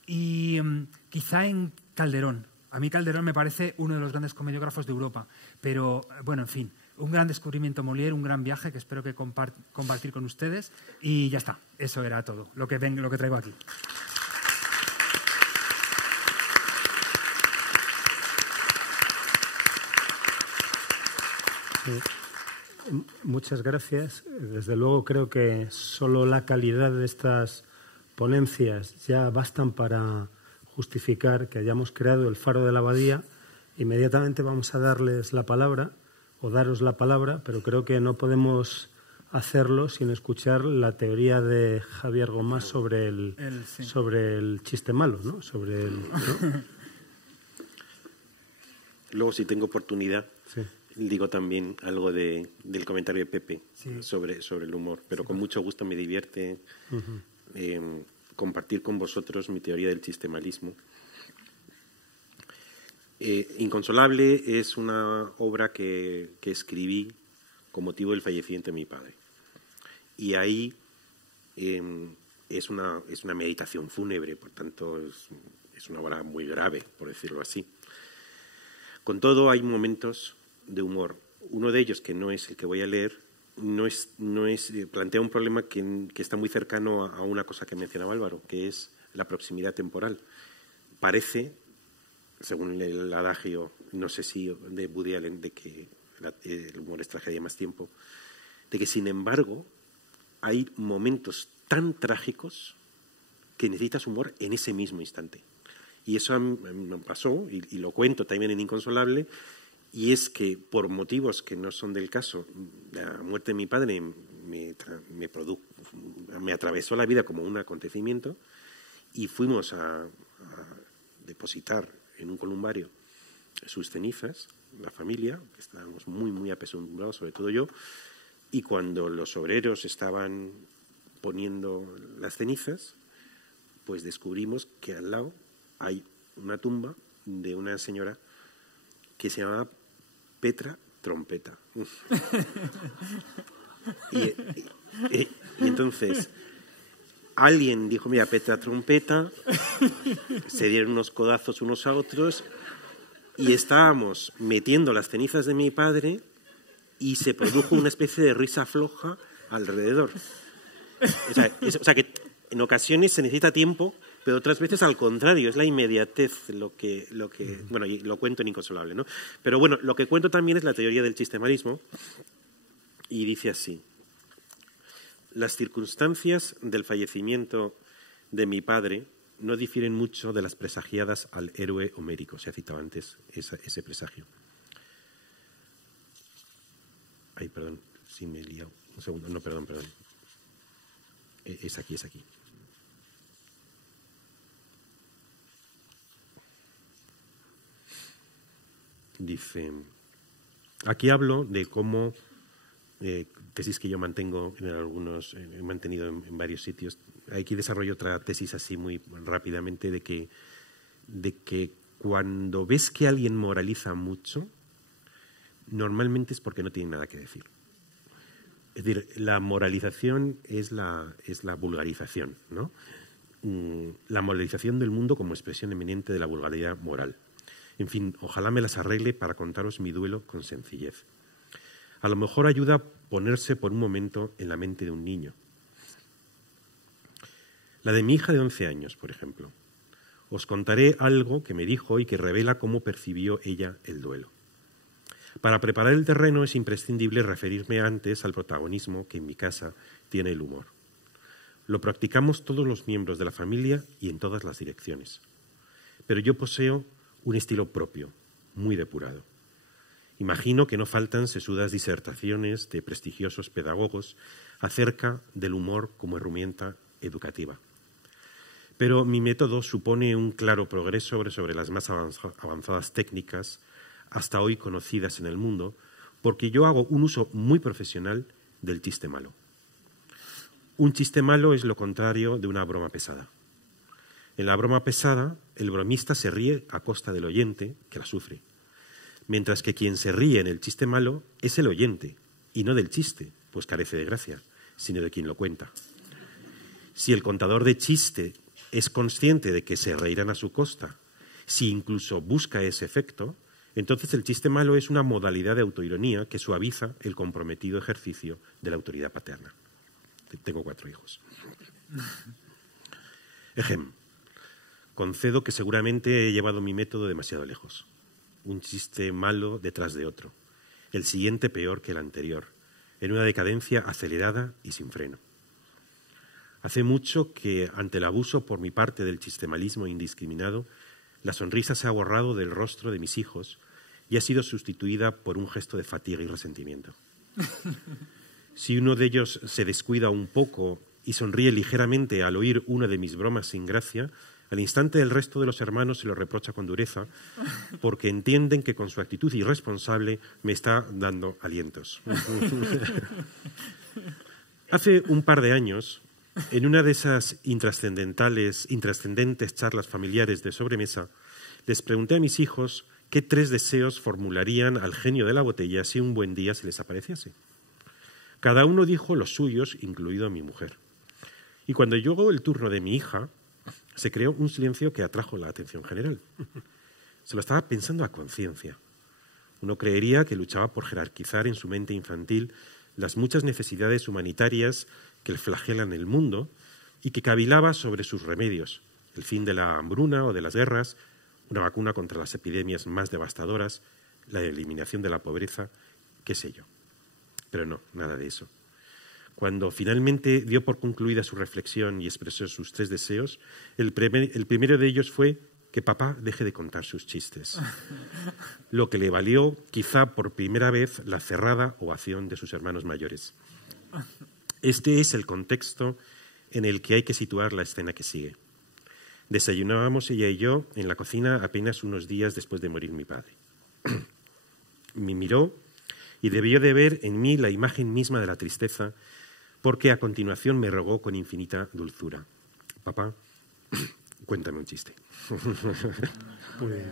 Y quizá en Calderón. A mí Calderón me parece uno de los grandes comediógrafos de Europa. Pero, bueno, en fin, un gran descubrimiento Molière, un gran viaje que espero que compartir con ustedes. Y ya está, eso era todo, lo que traigo aquí. Muchas gracias. Desde luego creo que solo la calidad de estas ponencias ya bastan para justificar que hayamos creado el Faro de la Abadía. Inmediatamente vamos a darles la palabra o daros la palabra, pero creo que no podemos hacerlo sin escuchar la teoría de Javier Gomás sobre el chiste malo, ¿no? ¿no? Luego, si tengo oportunidad, sí, digo también algo del comentario de Pepe, sí, sobre el humor, pero sí, con mucho gusto me divierte compartir con vosotros mi teoría del chistemalismo. Inconsolable es una obra que escribí con motivo del fallecimiento de mi padre. Y ahí es una meditación fúnebre, por tanto es una obra muy grave, por decirlo así. Con todo, hay momentos de humor. Uno de ellos, que no es el que voy a leer, plantea un problema que está muy cercano a una cosa que mencionaba Álvaro, que es la proximidad temporal. Parece, según el adagio, no sé si de Woody Allen, de que el humor es tragedia más tiempo, de que sin embargo hay momentos tan trágicos que necesitas humor en ese mismo instante. Y eso me pasó, y lo cuento también en Inconsolable, y es que por motivos que no son del caso, la muerte de mi padre me atravesó la vida como un acontecimiento, y fuimos a depositar en un columbario sus cenizas, la familia, que estábamos muy, muy apesumbrados, sobre todo yo, y cuando los obreros estaban poniendo las cenizas, pues descubrimos que al lado hay una tumba de una señora que se llamaba Petra Trompeta. y entonces alguien dijo, mira, Petra Trompeta, se dieron unos codazos unos a otros y estábamos metiendo las cenizas de mi padre y se produjo una especie de risa floja alrededor. O sea que en ocasiones se necesita tiempo, pero otras veces al contrario, es la inmediatez lo que bueno, y lo cuento en Inconsolable, ¿no? Pero bueno, lo que cuento también es la teoría del chistemalismo, y dice así: las circunstancias del fallecimiento de mi padre no difieren mucho de las presagiadas al héroe homérico. Se ha citado antes ese presagio. Ay, perdón, sí me he liado. Un segundo, no, perdón. Es aquí. Dice, aquí hablo de cómo, tesis que yo mantengo he mantenido en varios sitios. Aquí desarrollo otra tesis así muy rápidamente de que cuando ves que alguien moraliza mucho, normalmente es porque no tiene nada que decir. Es decir, la moralización es la vulgarización, ¿no? La moralización del mundo como expresión eminente de la vulgaridad moral. En fin, ojalá me las arregle para contaros mi duelo con sencillez. A lo mejor ayuda a ponerse por un momento en la mente de un niño. La de mi hija de 11 años, por ejemplo. Os contaré algo que me dijo y que revela cómo percibió ella el duelo. Para preparar el terreno es imprescindible referirme antes al protagonismo que en mi casa tiene el humor. Lo practicamos todos los miembros de la familia y en todas las direcciones. Pero yo poseo un estilo propio, muy depurado. Imagino que no faltan sesudas disertaciones de prestigiosos pedagogos acerca del humor como herramienta educativa. Pero mi método supone un claro progreso sobre las más avanzadas técnicas hasta hoy conocidas en el mundo, porque yo hago un uso muy profesional del chiste malo. Un chiste malo es lo contrario de una broma pesada. En la broma pesada, el bromista se ríe a costa del oyente, que la sufre, mientras que quien se ríe en el chiste malo es el oyente, y no del chiste, pues carece de gracia, sino de quien lo cuenta. Si el contador de chiste es consciente de que se reirán a su costa, si incluso busca ese efecto, entonces el chiste malo es una modalidad de autoironía que suaviza el comprometido ejercicio de la autoridad paterna. Tengo 4 hijos. Ejem. Concedo que seguramente he llevado mi método demasiado lejos. Un chiste malo detrás de otro. El siguiente peor que el anterior, en una decadencia acelerada y sin freno. Hace mucho que, ante el abuso por mi parte del chistemalismo indiscriminado, la sonrisa se ha borrado del rostro de mis hijos y ha sido sustituida por un gesto de fatiga y resentimiento. Si uno de ellos se descuida un poco y sonríe ligeramente al oír una de mis bromas sin gracia, al instante el resto de los hermanos se lo reprocha con dureza porque entienden que con su actitud irresponsable me está dando alientos. Hace un par de años, en una de esas intrascendentes charlas familiares de sobremesa, les pregunté a mis hijos qué 3 deseos formularían al genio de la botella si un buen día se les apareciese. Cada uno dijo los suyos, incluido mi mujer. Y cuando llegó el turno de mi hija, se creó un silencio que atrajo la atención general. Se lo estaba pensando a conciencia. Uno creería que luchaba por jerarquizar en su mente infantil las muchas necesidades humanitarias que le flagelan el mundo y que cavilaba sobre sus remedios, el fin de la hambruna o de las guerras, una vacuna contra las epidemias más devastadoras, la eliminación de la pobreza, qué sé yo. Pero no, nada de eso. Cuando finalmente dio por concluida su reflexión y expresó sus 3 deseos, el primero de ellos fue que papá deje de contar sus chistes, lo que le valió quizá por primera vez la cerrada ovación de sus hermanos mayores. Este es el contexto en el que hay que situar la escena que sigue. Desayunábamos ella y yo en la cocina apenas unos días después de morir mi padre. Me miró y debió de ver en mí la imagen misma de la tristeza, porque a continuación me rogó con infinita dulzura: papá, cuéntame un chiste. Muy bien.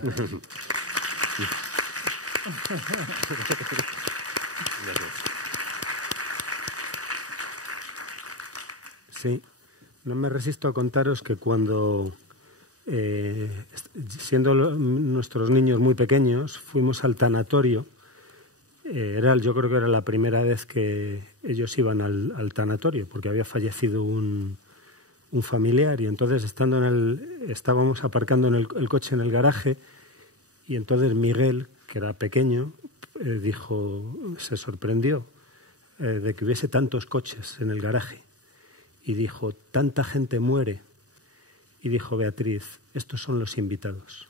Sí, no me resisto a contaros que cuando, siendo nuestros niños muy pequeños, fuimos al tanatorio. Yo creo que era la primera vez que ellos iban al tanatorio, porque había fallecido un familiar, y entonces estábamos aparcando el coche en el garaje, y entonces Miguel, que era pequeño, se sorprendió de que hubiese tantos coches en el garaje, y dijo: tanta gente muere. Y dijo Beatriz: estos son los invitados.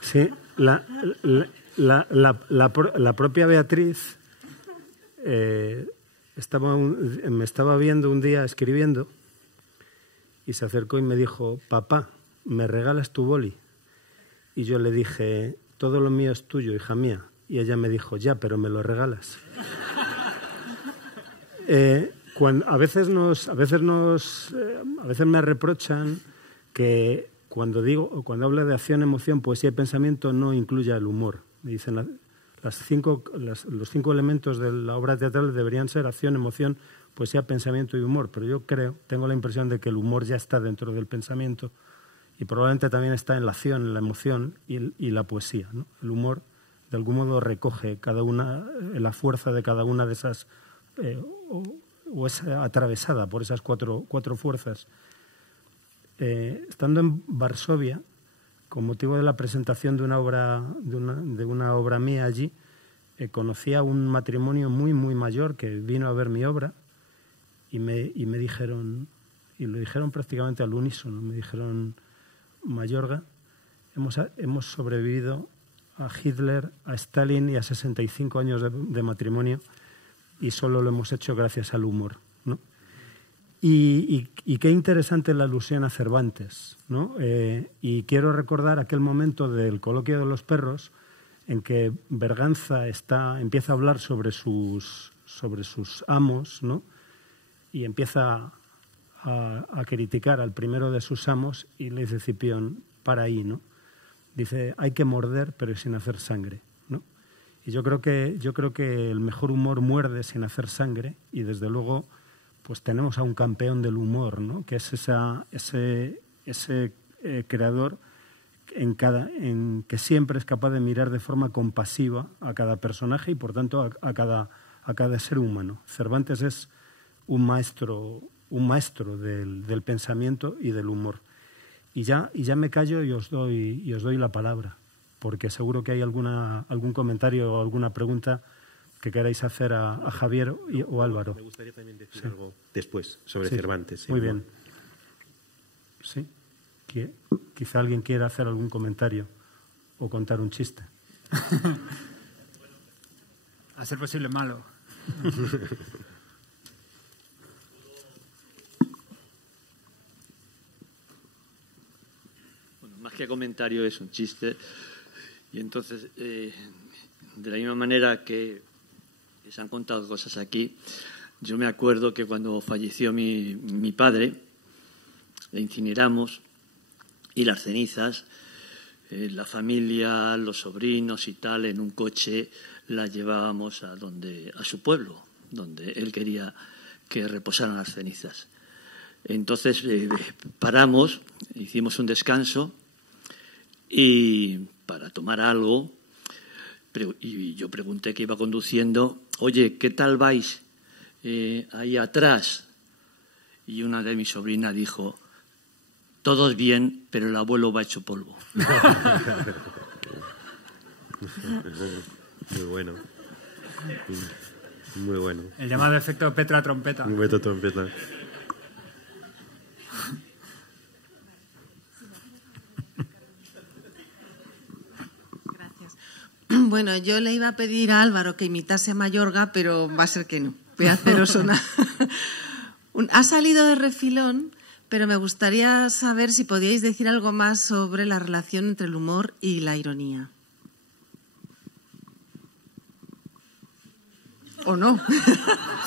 Sí, La propia Beatriz me estaba viendo un día escribiendo y se acercó y me dijo: papá, ¿me regalas tu boli? Y yo le dije: todo lo mío es tuyo, hija mía. Y ella me dijo: ya, pero me lo regalas. A veces me reprochan que cuando hablo de acción, emoción, poesía y pensamiento no incluya el humor. Me dicen los 5 elementos de la obra teatral deberían ser acción, emoción, poesía, pensamiento y humor, pero yo tengo la impresión de que el humor ya está dentro del pensamiento y probablemente también está en la acción, en la emoción y la poesía, ¿no? El humor de algún modo recoge la fuerza de cada una de esas o es atravesada por esas cuatro fuerzas. Estando en Varsovia, con motivo de la presentación de una obra mía allí, conocí a un matrimonio muy, muy mayor que vino a ver mi obra y me dijeron, y lo dijeron prácticamente al unísono, me dijeron: Mayorga, hemos sobrevivido a Hitler, a Stalin y a 65 años de matrimonio y solo lo hemos hecho gracias al humor, ¿no? Y qué interesante la alusión a Cervantes, ¿no? Y quiero recordar aquel momento del coloquio de los perros en que Berganza empieza a hablar sobre sus amos, ¿no? Y empieza a criticar al primero de sus amos y le dice Cipión: para ahí, ¿no? Dice: hay que morder pero sin hacer sangre, ¿no? Y yo creo que el mejor humor muerde sin hacer sangre y desde luego pues tenemos a un campeón del humor, ¿no? Que es ese creador que siempre es capaz de mirar de forma compasiva a cada personaje y por tanto a cada ser humano. Cervantes es un maestro del pensamiento y del humor. Y ya me callo y os doy la palabra, porque seguro que hay algún comentario o alguna pregunta que queráis hacer a Javier o Álvaro. Me gustaría también decir algo después sobre Cervantes. Muy bien. Sí. Quizá alguien quiera hacer algún comentario o contar un chiste. A ser posible malo. Bueno, más que comentario es un chiste. Y entonces, de la misma manera que se han contado cosas aquí, yo me acuerdo que cuando falleció mi padre, le incineramos y las cenizas, la familia, los sobrinos y tal, en un coche las llevábamos a su pueblo, donde él quería que reposaran las cenizas. Entonces paramos, hicimos un descanso y para tomar algo, y yo pregunté que iba conduciendo: oye, ¿qué tal vais ahí atrás? Y una de mis sobrinas dijo: todos bien, pero el abuelo va hecho polvo. Muy bueno. Muy bueno. El llamado efecto Petra Trompeta. Petra Trompeta. Gracias. Bueno, yo le iba a pedir a Álvaro que imitase a Mayorga, pero va a ser que no. Voy a haceros ha salido de refilón, pero me gustaría saber si podíais decir algo más sobre la relación entre el humor y la ironía. ¿O no?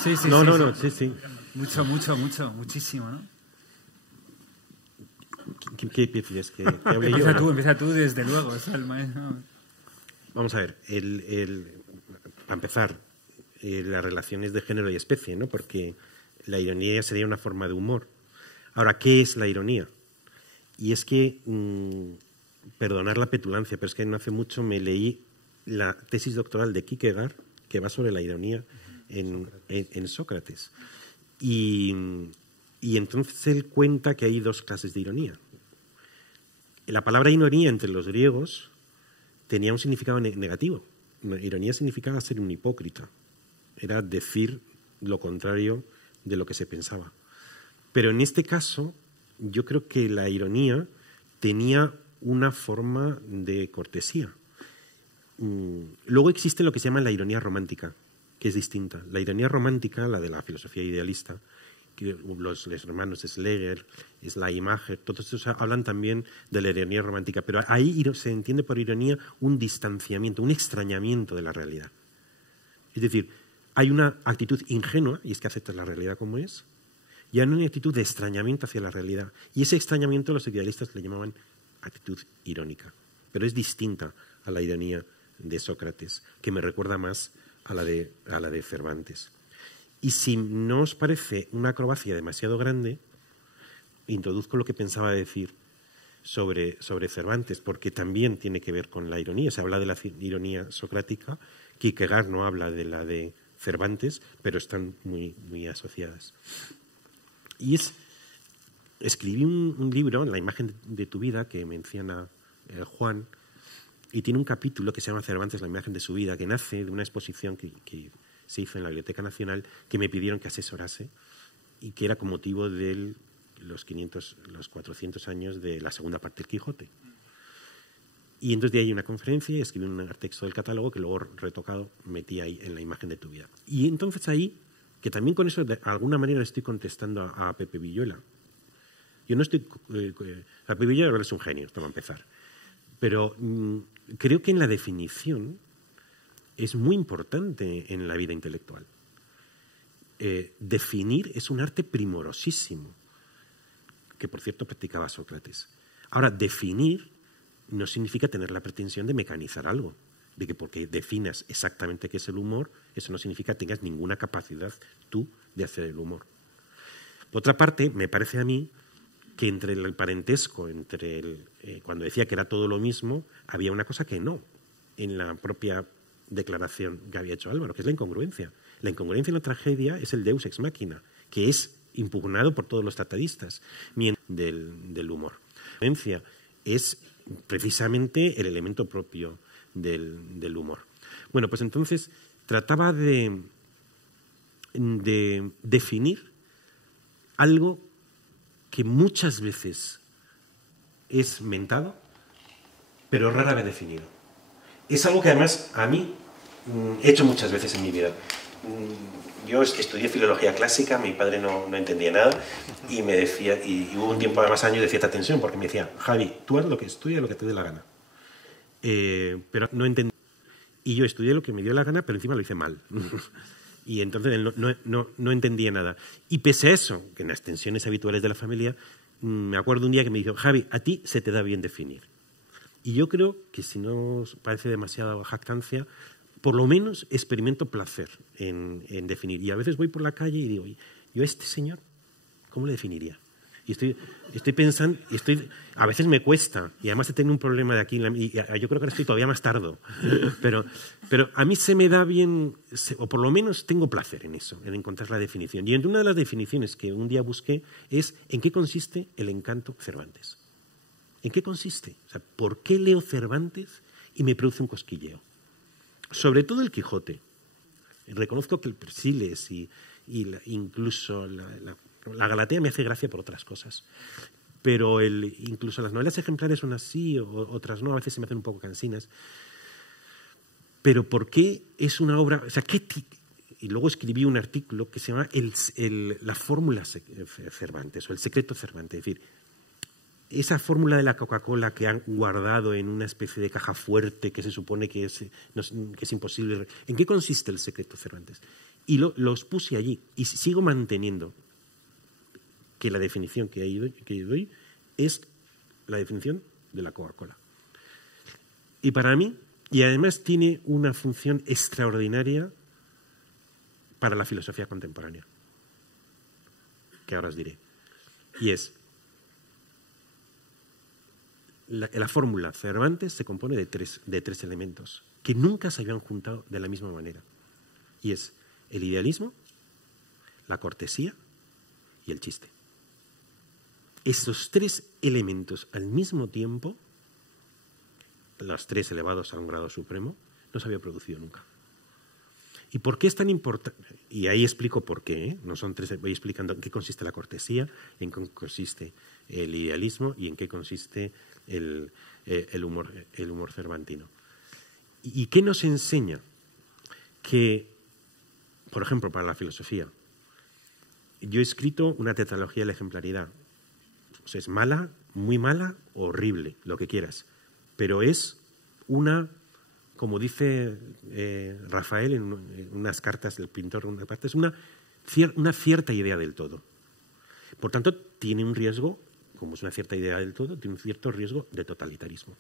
Sí. No, sí. Muchísimo, ¿no? ¿Qué prefieres que hable yo? Empieza tú, desde luego. Es el maestro. Vamos a ver, para empezar, las relaciones de género y especie, ¿no? Porque la ironía sería una forma de humor. Ahora, ¿qué es la ironía? Y es que, perdonar la petulancia, pero es que no hace mucho me leí la tesis doctoral de Kierkegaard, que va sobre la ironía en Sócrates. Y entonces él cuenta que hay dos clases de ironía. La palabra ironía entre los griegos tenía un significado negativo. Ironía significaba ser un hipócrita. Era decir lo contrario de lo que se pensaba. Pero en este caso, yo creo que la ironía tenía una forma de cortesía. Luego existe lo que se llama la ironía romántica, que es distinta. La ironía romántica, la de la filosofía idealista, que los hermanos Schlegel, Schleiermacher, todos estos hablan también de la ironía romántica, pero ahí se entiende por ironía un distanciamiento, un extrañamiento de la realidad. Es decir, hay una actitud ingenua, y es que aceptas la realidad como es, y hay una actitud de extrañamiento hacia la realidad. Y ese extrañamiento los idealistas le llamaban actitud irónica, pero es distinta a la ironía de Sócrates, que me recuerda más a la de Cervantes. Y si no os parece una acrobacia demasiado grande, introduzco lo que pensaba decir sobre Cervantes, porque también tiene que ver con la ironía. Se habla de la ironía socrática, Kierkegaard no habla de la de Cervantes, pero están muy asociadas. Y escribí un libro, La imagen de tu vida, que menciona Juan, y tiene un capítulo que se llama Cervantes, la imagen de su vida, que nace de una exposición que se hizo en la Biblioteca Nacional, que me pidieron que asesorase y que era con motivo de los 400 años de la segunda parte del Quijote. Y entonces de ahí una conferencia y escribí un texto del catálogo que luego retocado metí ahí en la imagen de tu vida. Y entonces ahí, que también con eso de alguna manera estoy contestando a Pepe Villuela. Yo no estoy... a Pepe Villuela es un genio, esto va a empezar. Pero creo que en la definición es muy importante en la vida intelectual. Definir es un arte primorosísimo, que por cierto practicaba Sócrates. Ahora, definir no significa tener la pretensión de mecanizar algo, de que porque definas exactamente qué es el humor, eso no significa que tengas ninguna capacidad tú de hacer el humor. Por otra parte, me parece a mí que entre el parentesco, cuando decía que era todo lo mismo, había una cosa que no, en la propia declaración que había hecho Álvaro, que es la incongruencia. La incongruencia en la tragedia es el deus ex machina, que es impugnado por todos los tratadistas del humor. La incongruencia es precisamente el elemento propio del humor. Bueno, pues entonces trataba de definir algo que muchas veces es mentado, pero rara vez definido. Es algo que además a mí he hecho muchas veces en mi vida. Yo estudié filología clásica, mi padre no entendía nada y me decía, y hubo un tiempo además años de cierta tensión porque me decía, Javi, tú haz lo que estudias, lo que te dé la gana. Pero no entendí. Y yo estudié lo que me dio la gana, pero encima lo hice mal. Y entonces él no entendía nada. Y pese a eso, que en las tensiones habituales de la familia, me acuerdo un día que me dijo, Javi, a ti se te da bien definir. Y yo creo que si no os parece demasiada jactancia, por lo menos experimento placer en definir. Y a veces voy por la calle y digo, yo a este señor, ¿cómo le definiría? Y estoy pensando, a veces me cuesta, y además he tenido un problema de aquí, y yo creo que ahora estoy todavía más tardo, pero a mí se me da bien, o por lo menos tengo placer en eso, en encontrar la definición. Y entre una de las definiciones que un día busqué es ¿en qué consiste el encanto Cervantes? ¿En qué consiste? O sea, ¿por qué leo Cervantes y me produce un cosquilleo? Sobre todo el Quijote. Reconozco que el Persiles incluso la Galatea me hace gracia por otras cosas. Pero incluso las novelas ejemplares son así, otras no, a veces se me hacen un poco cansinas. Pero ¿por qué es una obra? O sea, y luego escribí un artículo que se llama la fórmula Cervantes o el secreto Cervantes. Es decir, esa fórmula de la Coca-Cola que han guardado en una especie de caja fuerte que se supone que es imposible. ¿En qué consiste el secreto Cervantes? Y los puse allí y sigo manteniendo que la definición que doy es la definición de la Coca-Cola. Y para mí, y además tiene una función extraordinaria para la filosofía contemporánea, que ahora os diré. Y es, la fórmula Cervantes se compone de tres elementos que nunca se habían juntado de la misma manera. Y es el idealismo, la cortesía y el chiste. Esos tres elementos al mismo tiempo, los tres elevados a un grado supremo, no se había producido nunca. ¿Y por qué es tan importante? Y ahí explico por qué, ¿eh? No son tres, voy explicando en qué consiste la cortesía, en qué consiste el idealismo y en qué consiste el humor cervantino. ¿Y qué nos enseña? Que, por ejemplo, para la filosofía, yo he escrito una tetralogía de la ejemplaridad. O sea, es mala, muy mala, horrible, lo que quieras. Pero es una, como dice Rafael en unas cartas del pintor, es una cierta idea del todo. Por tanto, tiene un riesgo, como es una cierta idea del todo, tiene un cierto riesgo de totalitarismo.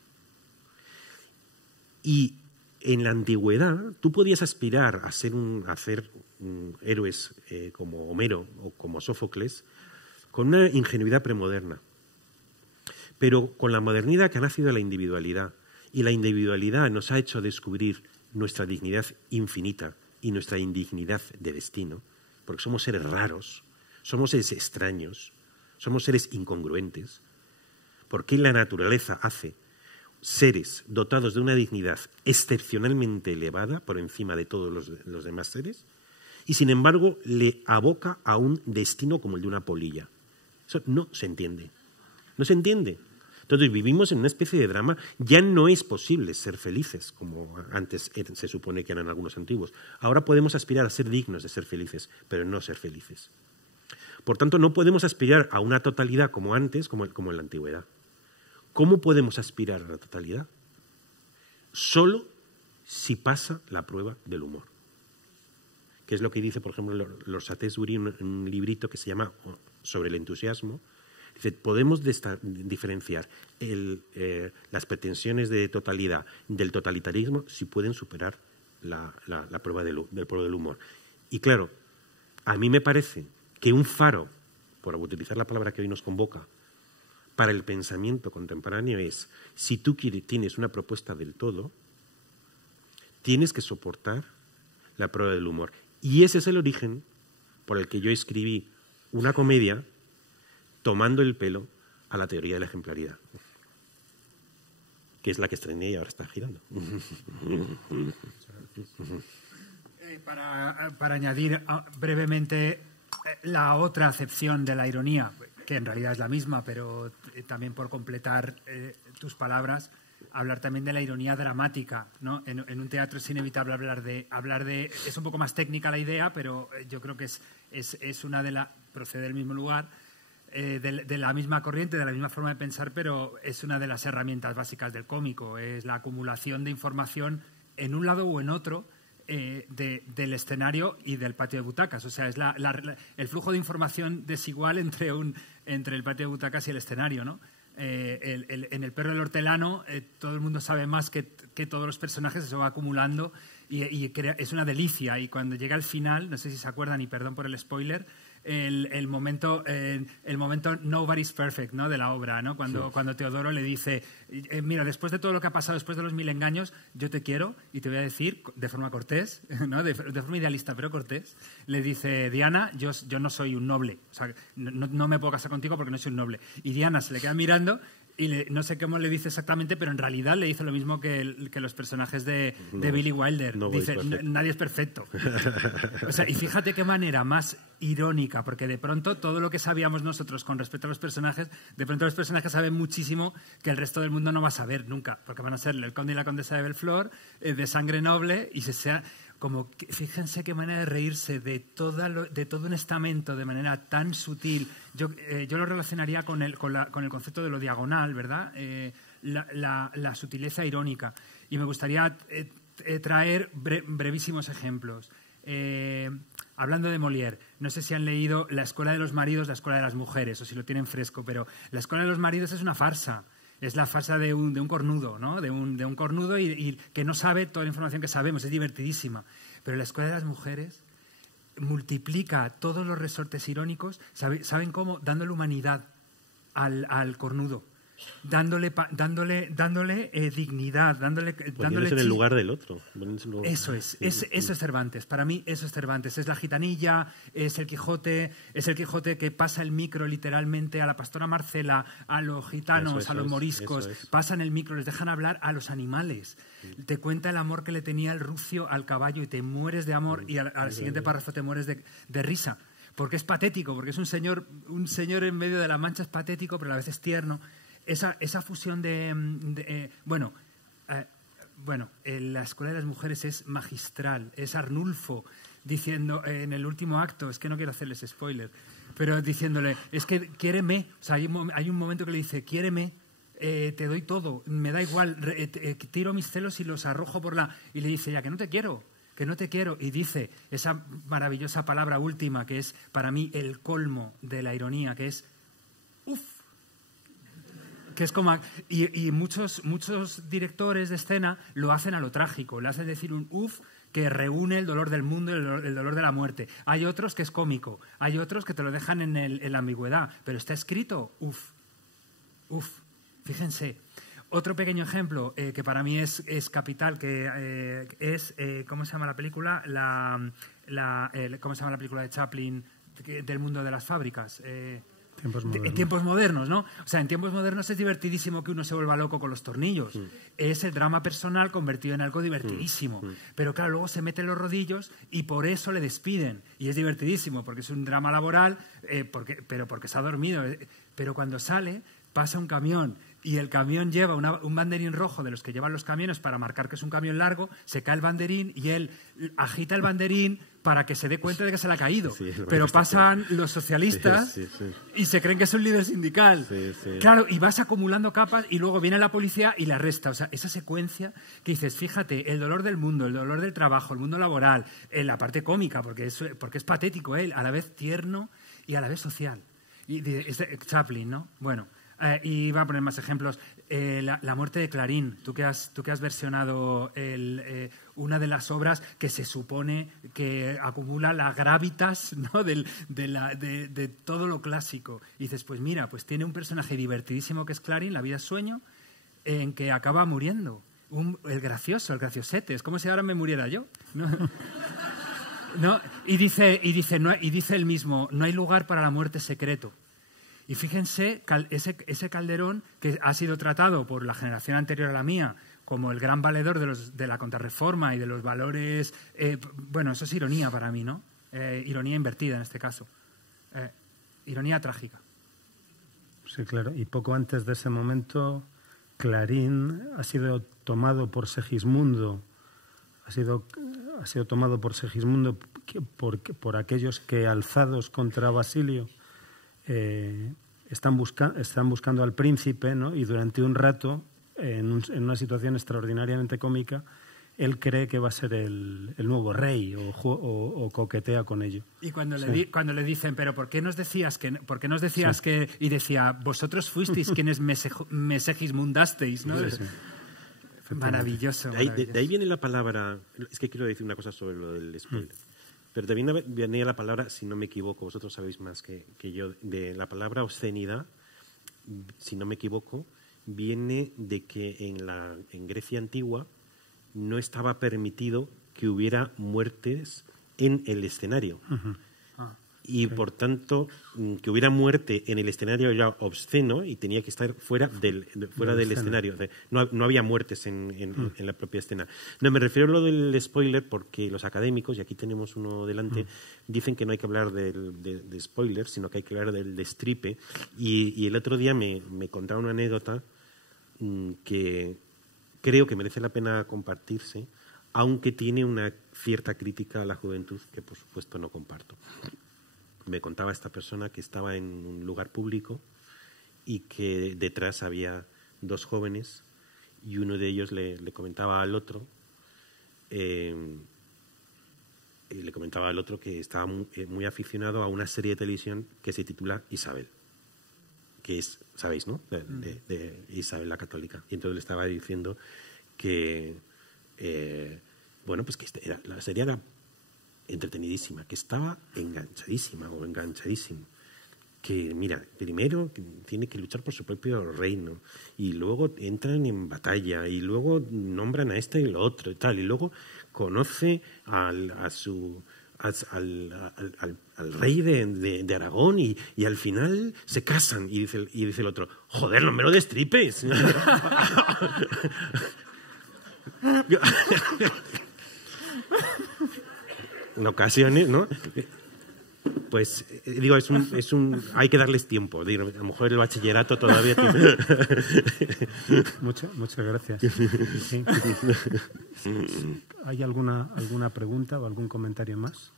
Y en la antigüedad tú podías aspirar a ser hacer héroes como Homero o como Sófocles con una ingenuidad premoderna. Pero con la modernidad que ha nacido la individualidad, y la individualidad nos ha hecho descubrir nuestra dignidad infinita y nuestra indignidad de destino, porque somos seres raros, somos seres extraños, somos seres incongruentes, porque la naturaleza hace seres dotados de una dignidad excepcionalmente elevada por encima de todos los demás seres, y sin embargo le aboca a un destino como el de una polilla. Eso no se entiende. No se entiende. Entonces vivimos en una especie de drama. Ya no es posible ser felices, como antes se supone que eran algunos antiguos. Ahora podemos aspirar a ser dignos de ser felices, pero no ser felices. Por tanto, no podemos aspirar a una totalidad como antes, como en la antigüedad. ¿Cómo podemos aspirar a la totalidad? Solo si pasa la prueba del humor. Que es lo que dice, por ejemplo, Lord Shaftesbury en un librito que se llama Sobre el entusiasmo. Dice, podemos diferenciar las pretensiones de totalidad del totalitarismo si pueden superar la prueba del humor. Y claro, a mí me parece que un faro, por utilizar la palabra que hoy nos convoca, para el pensamiento contemporáneo es, si tú tienes una propuesta del todo, tienes que soportar la prueba del humor. Y ese es el origen por el que yo escribí una comedia tomando el pelo a la teoría de la ejemplaridad, que es la que estrené y ahora está girando. Para añadir brevemente la otra acepción de la ironía, que en realidad es la misma, pero también por completar tus palabras, hablar también de la ironía dramática, ¿no? En un teatro es inevitable hablar de es un poco más técnica la idea, pero yo creo que es una procede del mismo lugar, de la misma corriente, de la misma forma de pensar, pero es una de las herramientas básicas del cómico, es la acumulación de información en un lado o en otro del escenario y del patio de butacas. O sea, es el flujo de información desigual entre el patio de butacas y el escenario, ¿no? En El perro del hortelano todo el mundo sabe más que todos los personajes, se va acumulando y es una delicia. Y cuando llega al final, no sé si se acuerdan, y perdón por el spoiler, el momento Nobody's Perfect, ¿no?, de la obra, ¿no? Cuando Teodoro le dice, mira, después de todo lo que ha pasado, después de los 1000 engaños, yo te quiero y te voy a decir, de forma cortés, ¿no?, de forma idealista pero cortés, le dice, Diana, yo no soy un noble, o sea, no me puedo casar contigo porque no soy un noble. Y Diana se le queda mirando y no sé cómo le dice exactamente, pero en realidad le dice lo mismo que los personajes de Billy Wilder. Dice, nadie es perfecto. O sea, y fíjate qué manera más irónica, porque de pronto todo lo que sabíamos nosotros con respecto a los personajes, de pronto los personajes saben muchísimo que el resto del mundo no va a saber nunca, porque van a ser el conde y la condesa de Belflor, de sangre noble, y fíjense qué manera de reírse de todo un estamento de manera tan sutil. Yo lo relacionaría con el concepto de lo diagonal, ¿verdad? La sutileza irónica. Y me gustaría traer brevísimos ejemplos. Hablando de Molière, no sé si han leído La escuela de los maridos, La escuela de las mujeres, o si lo tienen fresco, pero La escuela de los maridos es una farsa. Es la farsa de un cornudo, ¿no? De un cornudo y que no sabe toda la información que sabemos, es divertidísima. Pero la escuela de las mujeres multiplica todos los resortes irónicos, ¿saben cómo? Dándole humanidad al cornudo, dándole dignidad, dándole en el lugar del otro. Eso es Cervantes. Para mí eso es Cervantes. Es la gitanilla, es el Quijote que pasa el micro literalmente a la pastora Marcela, a los gitanos, a los moriscos, pasan el micro, les dejan hablar a los animales. Te cuenta el amor que le tenía el rucio al caballo y te mueres de amor y al siguiente párrafo te mueres de risa. Porque es patético, porque es un señor en medio de la Mancha, es patético, pero a la vez es tierno. Esa fusión bueno, la Escuela de las Mujeres es magistral. Es Arnulfo diciendo en el último acto, es que no quiero hacerles spoiler, pero diciéndole, es que quiéreme. O sea, hay un momento que le dice, quiéreme, te doy todo, me da igual, tiro mis celos y los arrojo por la... Y le dice, ya que no te quiero. Y dice esa maravillosa palabra última que es para mí el colmo de la ironía, que es ¡uf! Que es como... Y muchos directores de escena lo hacen a lo trágico, le hacen decir un ¡uf! Que reúne el dolor del mundo y el dolor de la muerte. Hay otros que es cómico, hay otros que te lo dejan en la ambigüedad, pero está escrito ¡uf! ¡Uf! Fíjense. Otro pequeño ejemplo que para mí es capital, que es, ¿cómo se llama la película? ¿Cómo se llama la película de Chaplin del mundo de las fábricas? Tiempos modernos, ¿no? O sea, en tiempos modernos es divertidísimo que uno se vuelva loco con los tornillos. Es el drama personal convertido en algo divertidísimo. Pero claro, luego se mete en los rodillos y por eso le despiden. Y es divertidísimo porque es un drama laboral, pero porque se ha dormido. Pero cuando sale, pasa un camión y el camión lleva un banderín rojo de los que llevan los camiones para marcar que es un camión largo, se cae el banderín y él agita el banderín para que se dé cuenta de que se le ha caído. Sí, pero pasan los socialistas y se creen que es un líder sindical. Claro, y vas acumulando capas y luego viene la policía y le arresta. O sea, esa secuencia que dices, fíjate, el dolor del mundo, el dolor del trabajo, el mundo laboral, la parte cómica, porque es patético, a la vez tierno y a la vez social. Y Chaplin, ¿no? Bueno... y va a poner más ejemplos. La muerte de Clarín. Tú que has versionado una de las obras que se supone que acumula la gravitas, ¿no? de todo lo clásico. Y dices, pues mira, pues tiene un personaje divertidísimo que es Clarín, La vida es sueño, en que acaba muriendo. El graciosete. Es como si ahora me muriera yo, ¿no? ¿No? Y dice él mismo, no hay lugar para la muerte secreto. Y fíjense, ese Calderón, que ha sido tratado por la generación anterior a la mía como el gran valedor de la contrarreforma y de los valores... bueno, eso es ironía para mí, ¿no? Ironía invertida en este caso. Ironía trágica. Sí, claro. Y poco antes de ese momento, Clarín ha sido tomado por Segismundo. Ha sido tomado por Segismundo por aquellos que, alzados contra Basilio... están buscando al príncipe, ¿no? Y durante un rato, en una situación extraordinariamente cómica, él cree que va a ser el nuevo rey o coquetea con ello. Y cuando le dicen, pero ¿por qué nos decías que...? Y decía, vosotros fuisteis quienes me segismundasteis, ¿no? Sí. Maravilloso. De ahí viene la palabra... Es que quiero decir una cosa sobre lo del spoiler. Pero también venía la palabra, si no me equivoco, vosotros sabéis más que yo, de la palabra obscenidad, si no me equivoco, viene de que en Grecia antigua no estaba permitido que hubiera muertes en el escenario. Y por tanto, que hubiera muerte en el escenario era obsceno y tenía que estar fuera del escenario. O sea, no había muertes en la propia escena. No, me refiero a lo del spoiler porque los académicos, y aquí tenemos uno delante, dicen que no hay que hablar de spoiler, sino que hay que hablar del destripe. Y el otro día me contaba una anécdota que creo que merece la pena compartirse, aunque tiene una cierta crítica a la juventud que, por supuesto, no comparto. Me contaba esta persona que estaba en un lugar público y que detrás había dos jóvenes y uno de ellos le comentaba al otro que estaba muy aficionado a una serie de televisión que se titula Isabel, que es, sabéis, ¿no? De Isabel la Católica. Y entonces le estaba diciendo que bueno, pues que la serie era entretenidísima, que estaba enganchadísima o enganchadísimo, que mira, primero que tiene que luchar por su propio reino y luego entran en batalla y luego nombran a este y lo otro y tal, y luego conoce al rey de Aragón y al final se casan y dice el otro, joder, no me lo destripes. En ocasiones, ¿no? Pues digo, hay que darles tiempo. Digo, a lo mejor el bachillerato todavía tiene... Muchas gracias. Sí. ¿Hay alguna pregunta o algún comentario más?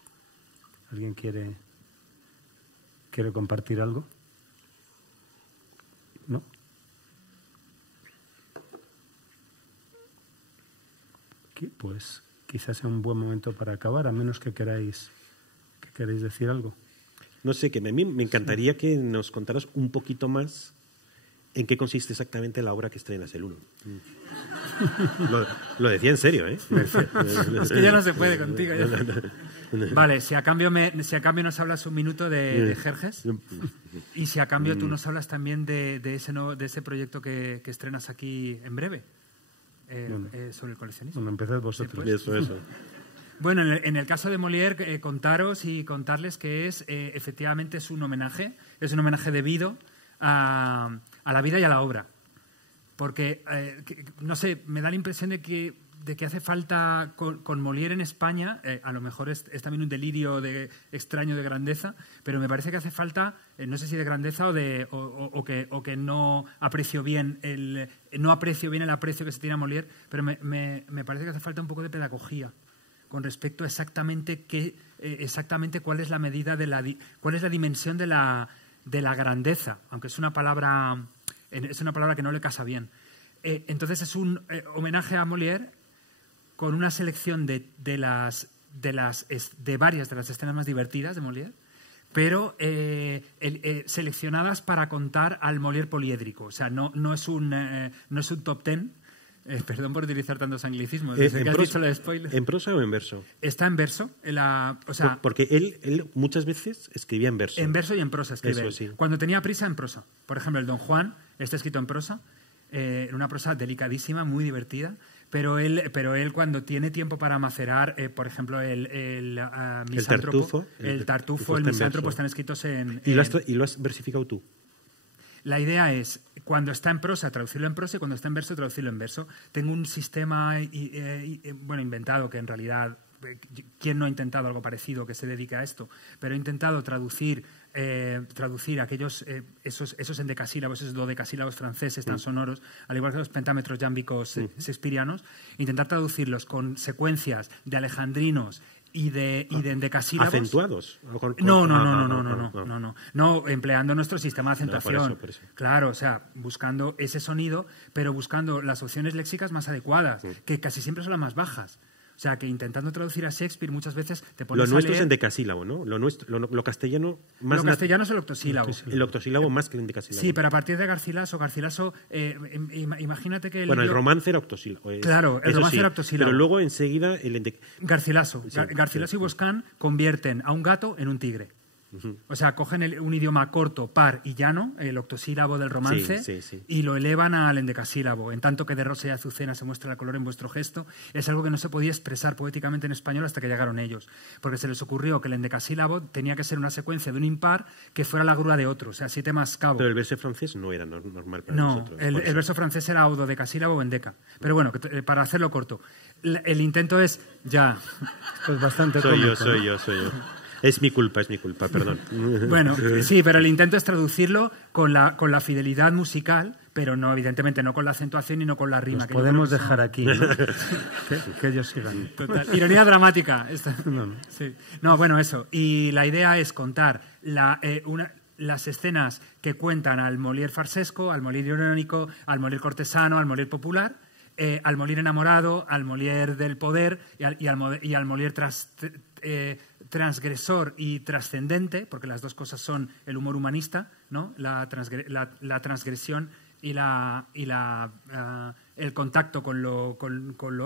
¿Alguien quiere compartir algo? ¿No? Pues quizás sea un buen momento para acabar, a menos que queráis decir algo. No sé, que a mí me encantaría que nos contaras un poquito más en qué consiste exactamente la obra que estrenas el 1. Lo decía en serio, ¿eh? Es que ya no se puede contigo. Vale, si a cambio nos hablas un minuto de Jerjes, y si a cambio tú nos hablas también de ese proyecto que estrenas aquí en breve, sobre el coleccionismo. Bueno, empezad vosotros. Eso. Bueno, en el caso de Molière, contaros y contarles que efectivamente es un homenaje debido a la vida y a la obra. Porque, no sé, me da la impresión de que hace falta con Molière en España, a lo mejor es también un delirio extraño de grandeza, pero me parece que hace falta, no sé si de grandeza o que no aprecio bien el aprecio que se tiene a Molière, pero me parece que hace falta un poco de pedagogía con respecto a exactamente cuál es la medida cuál es la dimensión de la grandeza, aunque es una palabra que no le casa bien. Entonces es un homenaje a Molière con una selección de varias de las escenas más divertidas de Molière, pero seleccionadas para contar al Molière poliédrico. O sea, no es un top ten. Perdón por utilizar tantos anglicismos. Desde que has dicho el spoiler. ¿En prosa o en verso? Está en verso. Porque él muchas veces escribía en verso. En verso y en prosa escribe. Eso, sí. Cuando tenía prisa, en prosa. Por ejemplo, el Don Juan está escrito en prosa, en una prosa delicadísima, muy divertida. Pero él cuando tiene tiempo para macerar, por ejemplo, el misántropo, el Tartufo, el misántropo están escritos en... ¿Y lo has versificado tú? La idea es, cuando está en prosa, traducirlo en prosa, y cuando está en verso, traducirlo en verso. Tengo un sistema inventado, que en realidad, ¿quién no ha intentado algo parecido que se dedique a esto? Pero he intentado traducir aquellos esos endecasílabos, esos dodecasílabos franceses tan sonoros, al igual que los pentámetros jámbicos shakespearianos, intentar traducirlos con secuencias de alejandrinos y de endecasílabos. ¿Acentuados? No, empleando nuestro sistema de acentuación. Por eso. Claro, o sea, buscando ese sonido, pero buscando las opciones léxicas más adecuadas, que casi siempre son las más bajas. O sea, que intentando traducir a Shakespeare muchas veces te pones a leer... Lo nuestro es endecasílabo, ¿no? Lo castellano... Lo castellano es el octosílabo. El octosílabo más que el endecasílabo. Sí, pero a partir de Garcilaso, imagínate que... el romance era octosílabo. Claro, el romance era octosílabo. Pero luego enseguida el Garcilaso. Garcilaso y Boscán convierten a un gato en un tigre. O sea, cogen un idioma corto, par y llano, el octosílabo del romance, y lo elevan al endecasílabo. En tanto que de rosa y azucena se muestra el color en vuestro gesto, es algo que no se podía expresar poéticamente en español hasta que llegaron ellos. Porque se les ocurrió que el endecasílabo tenía que ser una secuencia de un impar que fuera la grúa de otro, o sea, 7 más cabo. Pero el verso francés no era normal para nosotros. No, el verso francés era ododecasílabo o endeca. Pero bueno, para hacerlo corto, el intento es ya... Pues bastante soy cómico, yo. Es mi culpa, perdón. Bueno, sí, pero el intento es traducirlo con la fidelidad musical, pero no, evidentemente, no con la acentuación y no con la rima. Nos podemos dejar aquí, ¿no? que ellos sigan. Total. Ironía dramática. No. Sí. No, bueno, eso. Y la idea es contar las escenas que cuentan al Molière farsesco, al Molière irónico, al Molière cortesano, al Molière popular, al Molière enamorado, al Molière del poder y al Molière transgresor y trascendente, porque las dos cosas son el humor humanista, ¿no? La transgresión y el contacto con lo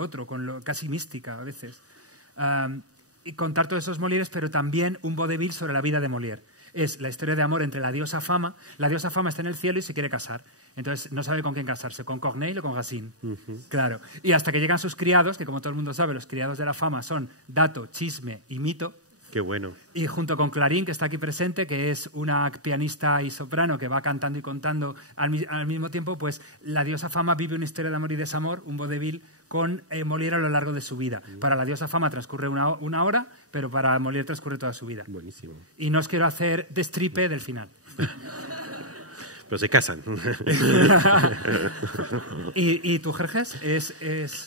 otro, con lo casi mística a veces. Y contar todos esos Molières, pero también un vodevil sobre la vida de Molière. Es la historia de amor entre la diosa Fama. La diosa Fama está en el cielo y se quiere casar. Entonces no sabe con quién casarse, con Corneille o con Racine. Claro. Y hasta que llegan sus criados, que como todo el mundo sabe, los criados de la Fama son dato, chisme y mito. Qué bueno. Y junto con Clarín, que está aquí presente, que es una pianista y soprano que va cantando y contando al mismo tiempo, pues la diosa Fama vive una historia de amor y desamor, un vodevil, con Molière a lo largo de su vida. Para la diosa Fama transcurre una hora, pero para Molière transcurre toda su vida. Buenísimo. Y no os quiero hacer destripe del final. Pero se casan. ¿Y tú, Jerjes?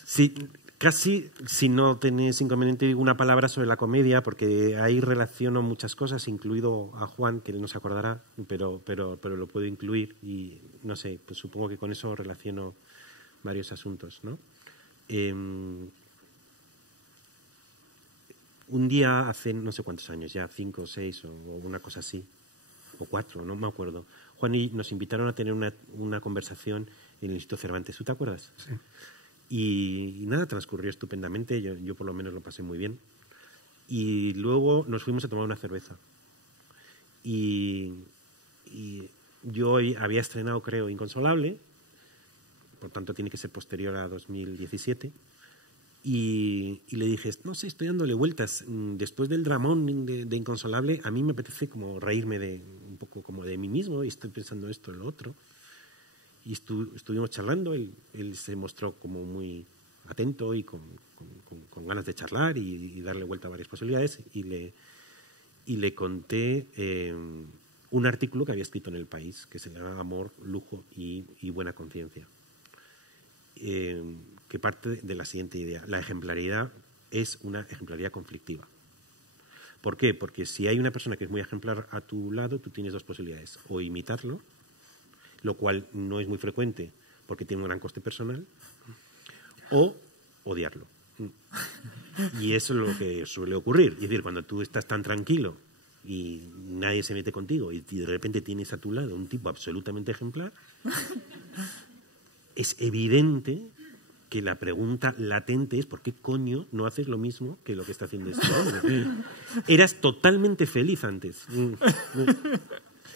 Sí, casi, si no tenés inconveniente, digo una palabra sobre la comedia, porque ahí relaciono muchas cosas, incluido a Juan, que él no se acordará, pero lo puedo incluir y, no sé, pues supongo que con eso relaciono varios asuntos, ¿no? Un día, hace no sé cuántos años, ya 5 o 6 o una cosa así, o 4, no me acuerdo, Juan y nos invitaron a tener una conversación en el Instituto Cervantes. ¿Tú te acuerdas? Sí. Y nada, transcurrió estupendamente, yo por lo menos lo pasé muy bien. Y luego nos fuimos a tomar una cerveza. Y yo había estrenado, creo, Inconsolable, por tanto tiene que ser posterior a 2017. Y le dije, no sé, estoy dándole vueltas. Después del dramón de Inconsolable, a mí me apetece como reírme un poco como de mí mismo y estoy pensando esto y lo otro. Y estuvimos charlando, él se mostró como muy atento y con ganas de charlar y darle vuelta a varias posibilidades. Y le conté un artículo que había escrito en El País, que se llama Amor, Lujo y Buena Conciencia. Que parte de la siguiente idea. La ejemplaridad es una ejemplaridad conflictiva. ¿Por qué? Porque si hay una persona que es muy ejemplar a tu lado, tú tienes dos posibilidades. O imitarlo, lo cual no es muy frecuente porque tiene un gran coste personal, o odiarlo. Y eso es lo que suele ocurrir. Es decir, cuando tú estás tan tranquilo y nadie se mete contigo y de repente tienes a tu lado un tipo absolutamente ejemplar, es evidente que la pregunta latente es ¿por qué coño no haces lo mismo que lo que está haciendo este hombre? Eras totalmente feliz antes.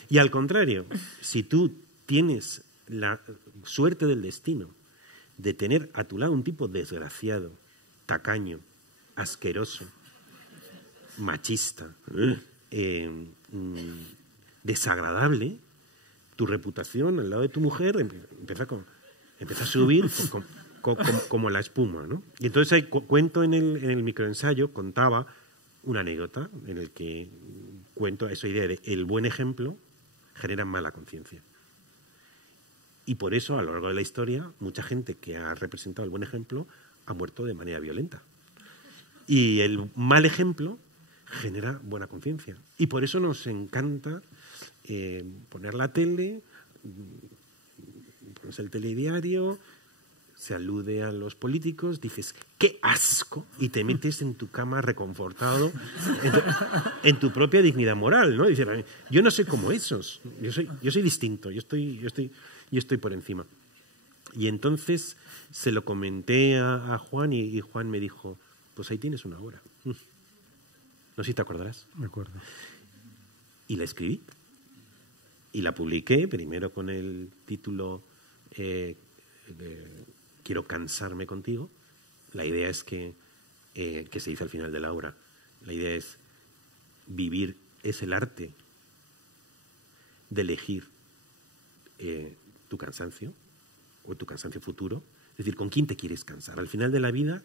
Y al contrario, si tú tienes la suerte del destino de tener a tu lado un tipo desgraciado, tacaño, asqueroso, machista, desagradable, tu reputación al lado de tu mujer empieza a subir como la espuma, ¿no? Y entonces ahí cuento en el microensayo, contaba una anécdota en el que cuento esa idea de el buen ejemplo genera mala conciencia. Y por eso, a lo largo de la historia, mucha gente que ha representado el buen ejemplo ha muerto de manera violenta. Y el mal ejemplo genera buena conciencia. Y por eso nos encanta poner la tele, pones el telediario, se alude a los políticos, dices ¡qué asco! Y te metes en tu cama reconfortado en tu propia dignidad moral, ¿no? Dices, yo no soy como esos, yo soy distinto, yo estoy por encima. Y entonces se lo comenté a Juan y Juan me dijo, pues ahí tienes una obra. No sé si te acordarás. Me acuerdo. Y la escribí. Y la publiqué, primero con el título Quiero cansarme contigo. La idea es que se dice al final de la obra. La idea es vivir es el arte de elegir tu cansancio o tu cansancio futuro. Es decir, ¿con quién te quieres cansar? Al final de la vida,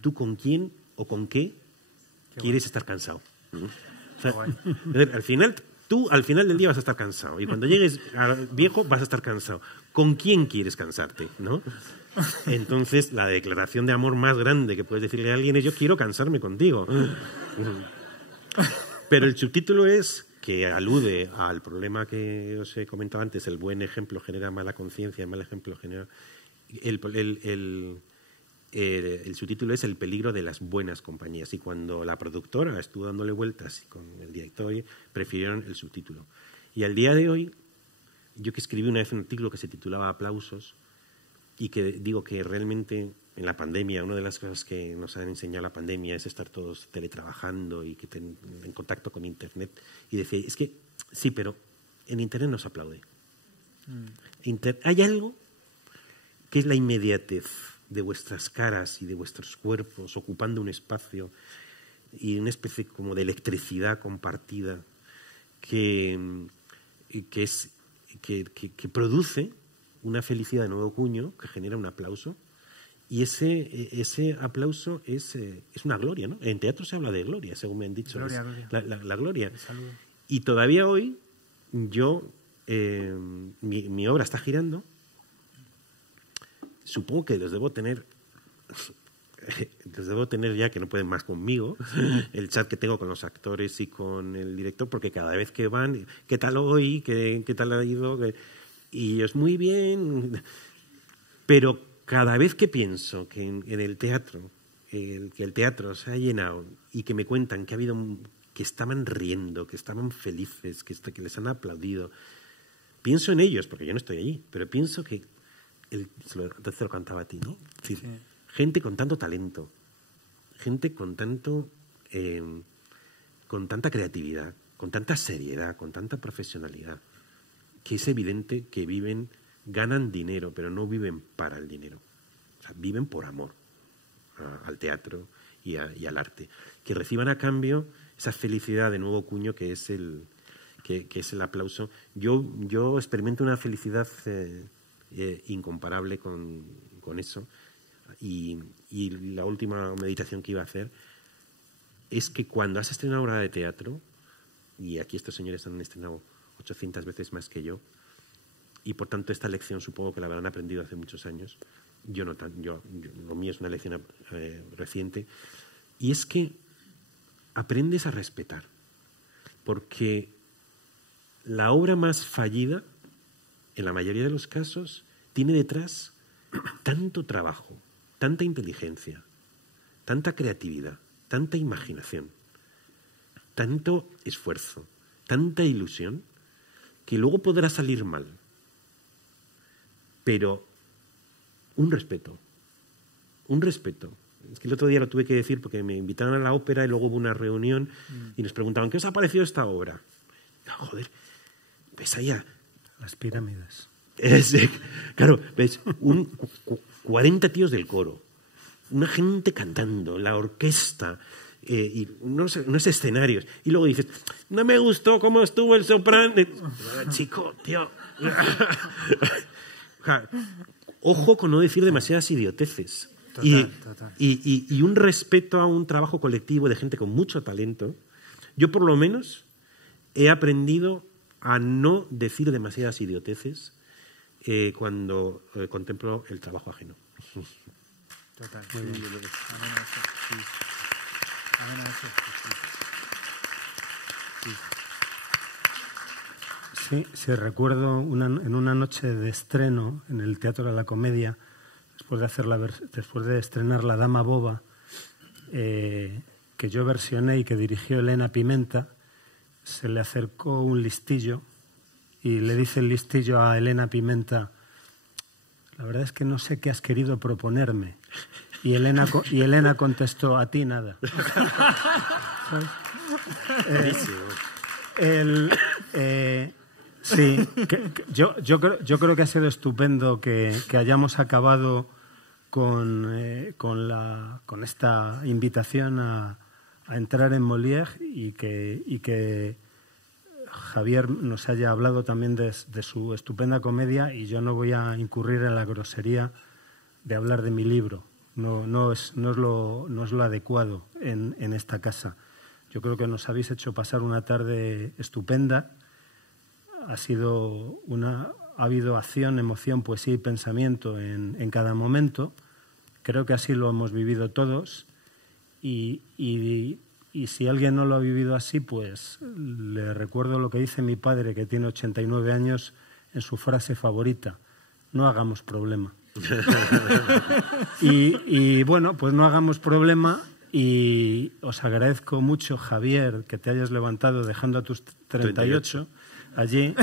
¿tú con quién o con qué quieres estar cansado? O sea, al final, tú al final del día vas a estar cansado y cuando llegues a viejo vas a estar cansado. ¿Con quién quieres cansarte? ¿No? Entonces, la declaración de amor más grande que puedes decirle a alguien es yo quiero cansarme contigo. Pero el subtítulo es que alude al problema que os he comentado antes, el buen ejemplo genera mala conciencia, el mal ejemplo genera... El subtítulo es el peligro de las buenas compañías y cuando la productora estuvo dándole vueltas y con el director prefirieron el subtítulo. Y al día de hoy, yo que escribí una vez un artículo que se titulaba Aplausos y que digo que realmente en la pandemia, una de las cosas que nos han enseñado la pandemia es estar todos teletrabajando y que en contacto con Internet. Y decía, es que sí, pero en Internet no se aplaude. Hay algo que es la inmediatez de vuestras caras y de vuestros cuerpos ocupando un espacio y una especie como de electricidad compartida que produce una felicidad de nuevo cuño que genera un aplauso. Y ese aplauso es una gloria, ¿no? En teatro se habla de gloria, según me han dicho. Gloria. La gloria. Y todavía hoy, mi obra está girando. Supongo que los debo tener ya, que no pueden más conmigo, el chat que tengo con los actores y con el director, porque cada vez que van, ¿qué tal hoy? ¿Qué tal ha ido? Y es muy bien. Pero cada vez que pienso que en el teatro, que el teatro se ha llenado y que me cuentan que ha habido, que estaban riendo, que estaban felices, que les han aplaudido, pienso en ellos, porque yo no estoy allí, pero pienso que te lo cantaba a ti, ¿no? Sí. Gente con tanto talento, gente con tanta creatividad, con tanta seriedad, con tanta profesionalidad, que es evidente que ganan dinero, pero no viven para el dinero. O sea, viven por amor al teatro y al arte. Que reciban a cambio esa felicidad de nuevo cuño que es el aplauso. Yo experimento una felicidad incomparable con eso. Y la última meditación que iba a hacer es que cuando has estrenado una obra de teatro, y aquí estos señores han estrenado 800 veces más que yo, y por tanto esta lección supongo que la habrán aprendido hace muchos años, lo mío es una lección reciente, y es que aprendes a respetar, porque la obra más fallida, en la mayoría de los casos, tiene detrás tanto trabajo, tanta inteligencia, tanta creatividad, tanta imaginación, tanto esfuerzo, tanta ilusión, que luego podrá salir mal. Pero un respeto. Es que el otro día lo tuve que decir porque me invitaron a la ópera y luego hubo una reunión y nos preguntaban, ¿qué os ha parecido esta obra? No, joder, ves allá. Las pirámides. Claro, ves, 40 tíos del coro, una gente cantando, la orquesta, y unos escenarios. Y luego dices, no me gustó cómo estuvo el soprano. Chico, tío. Ojo con no decir demasiadas idioteces. Total. Y un respeto a un trabajo colectivo de gente con mucho talento. Yo, por lo menos, he aprendido a no decir demasiadas idioteces cuando contemplo el trabajo ajeno. Total. Muy bien. Sí, recuerdo en una noche de estreno en el Teatro de la Comedia, después de estrenar La Dama Boba, que yo versioné y que dirigió Elena Pimenta, se le acercó un listillo y le dice el listillo a Elena Pimenta, la verdad es que no sé qué has querido proponerme. Y Elena contestó, a ti nada. Sí, yo creo que ha sido estupendo que hayamos acabado con esta invitación a entrar en Molière y que Javier nos haya hablado también de su estupenda comedia, y yo no voy a incurrir en la grosería de hablar de mi libro. No es lo adecuado en esta casa. Yo creo que nos habéis hecho pasar una tarde estupenda. Ha habido acción, emoción, poesía y pensamiento en cada momento. Creo que así lo hemos vivido todos. Y si alguien no lo ha vivido así, pues le recuerdo lo que dice mi padre, que tiene 89 años, en su frase favorita: no hagamos problema. y bueno, pues no hagamos problema, y os agradezco mucho, Javier, que te hayas levantado dejando a tus 38 allí.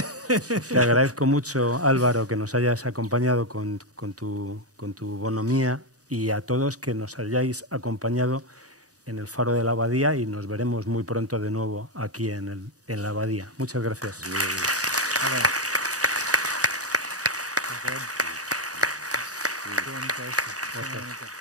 Te agradezco mucho, Álvaro, que nos hayas acompañado con tu bonomía, y a todos que nos hayáis acompañado en el Faro de la Abadía, y nos veremos muy pronto de nuevo aquí en la Abadía. Muchas gracias. Qué bonito esto. Qué bonito.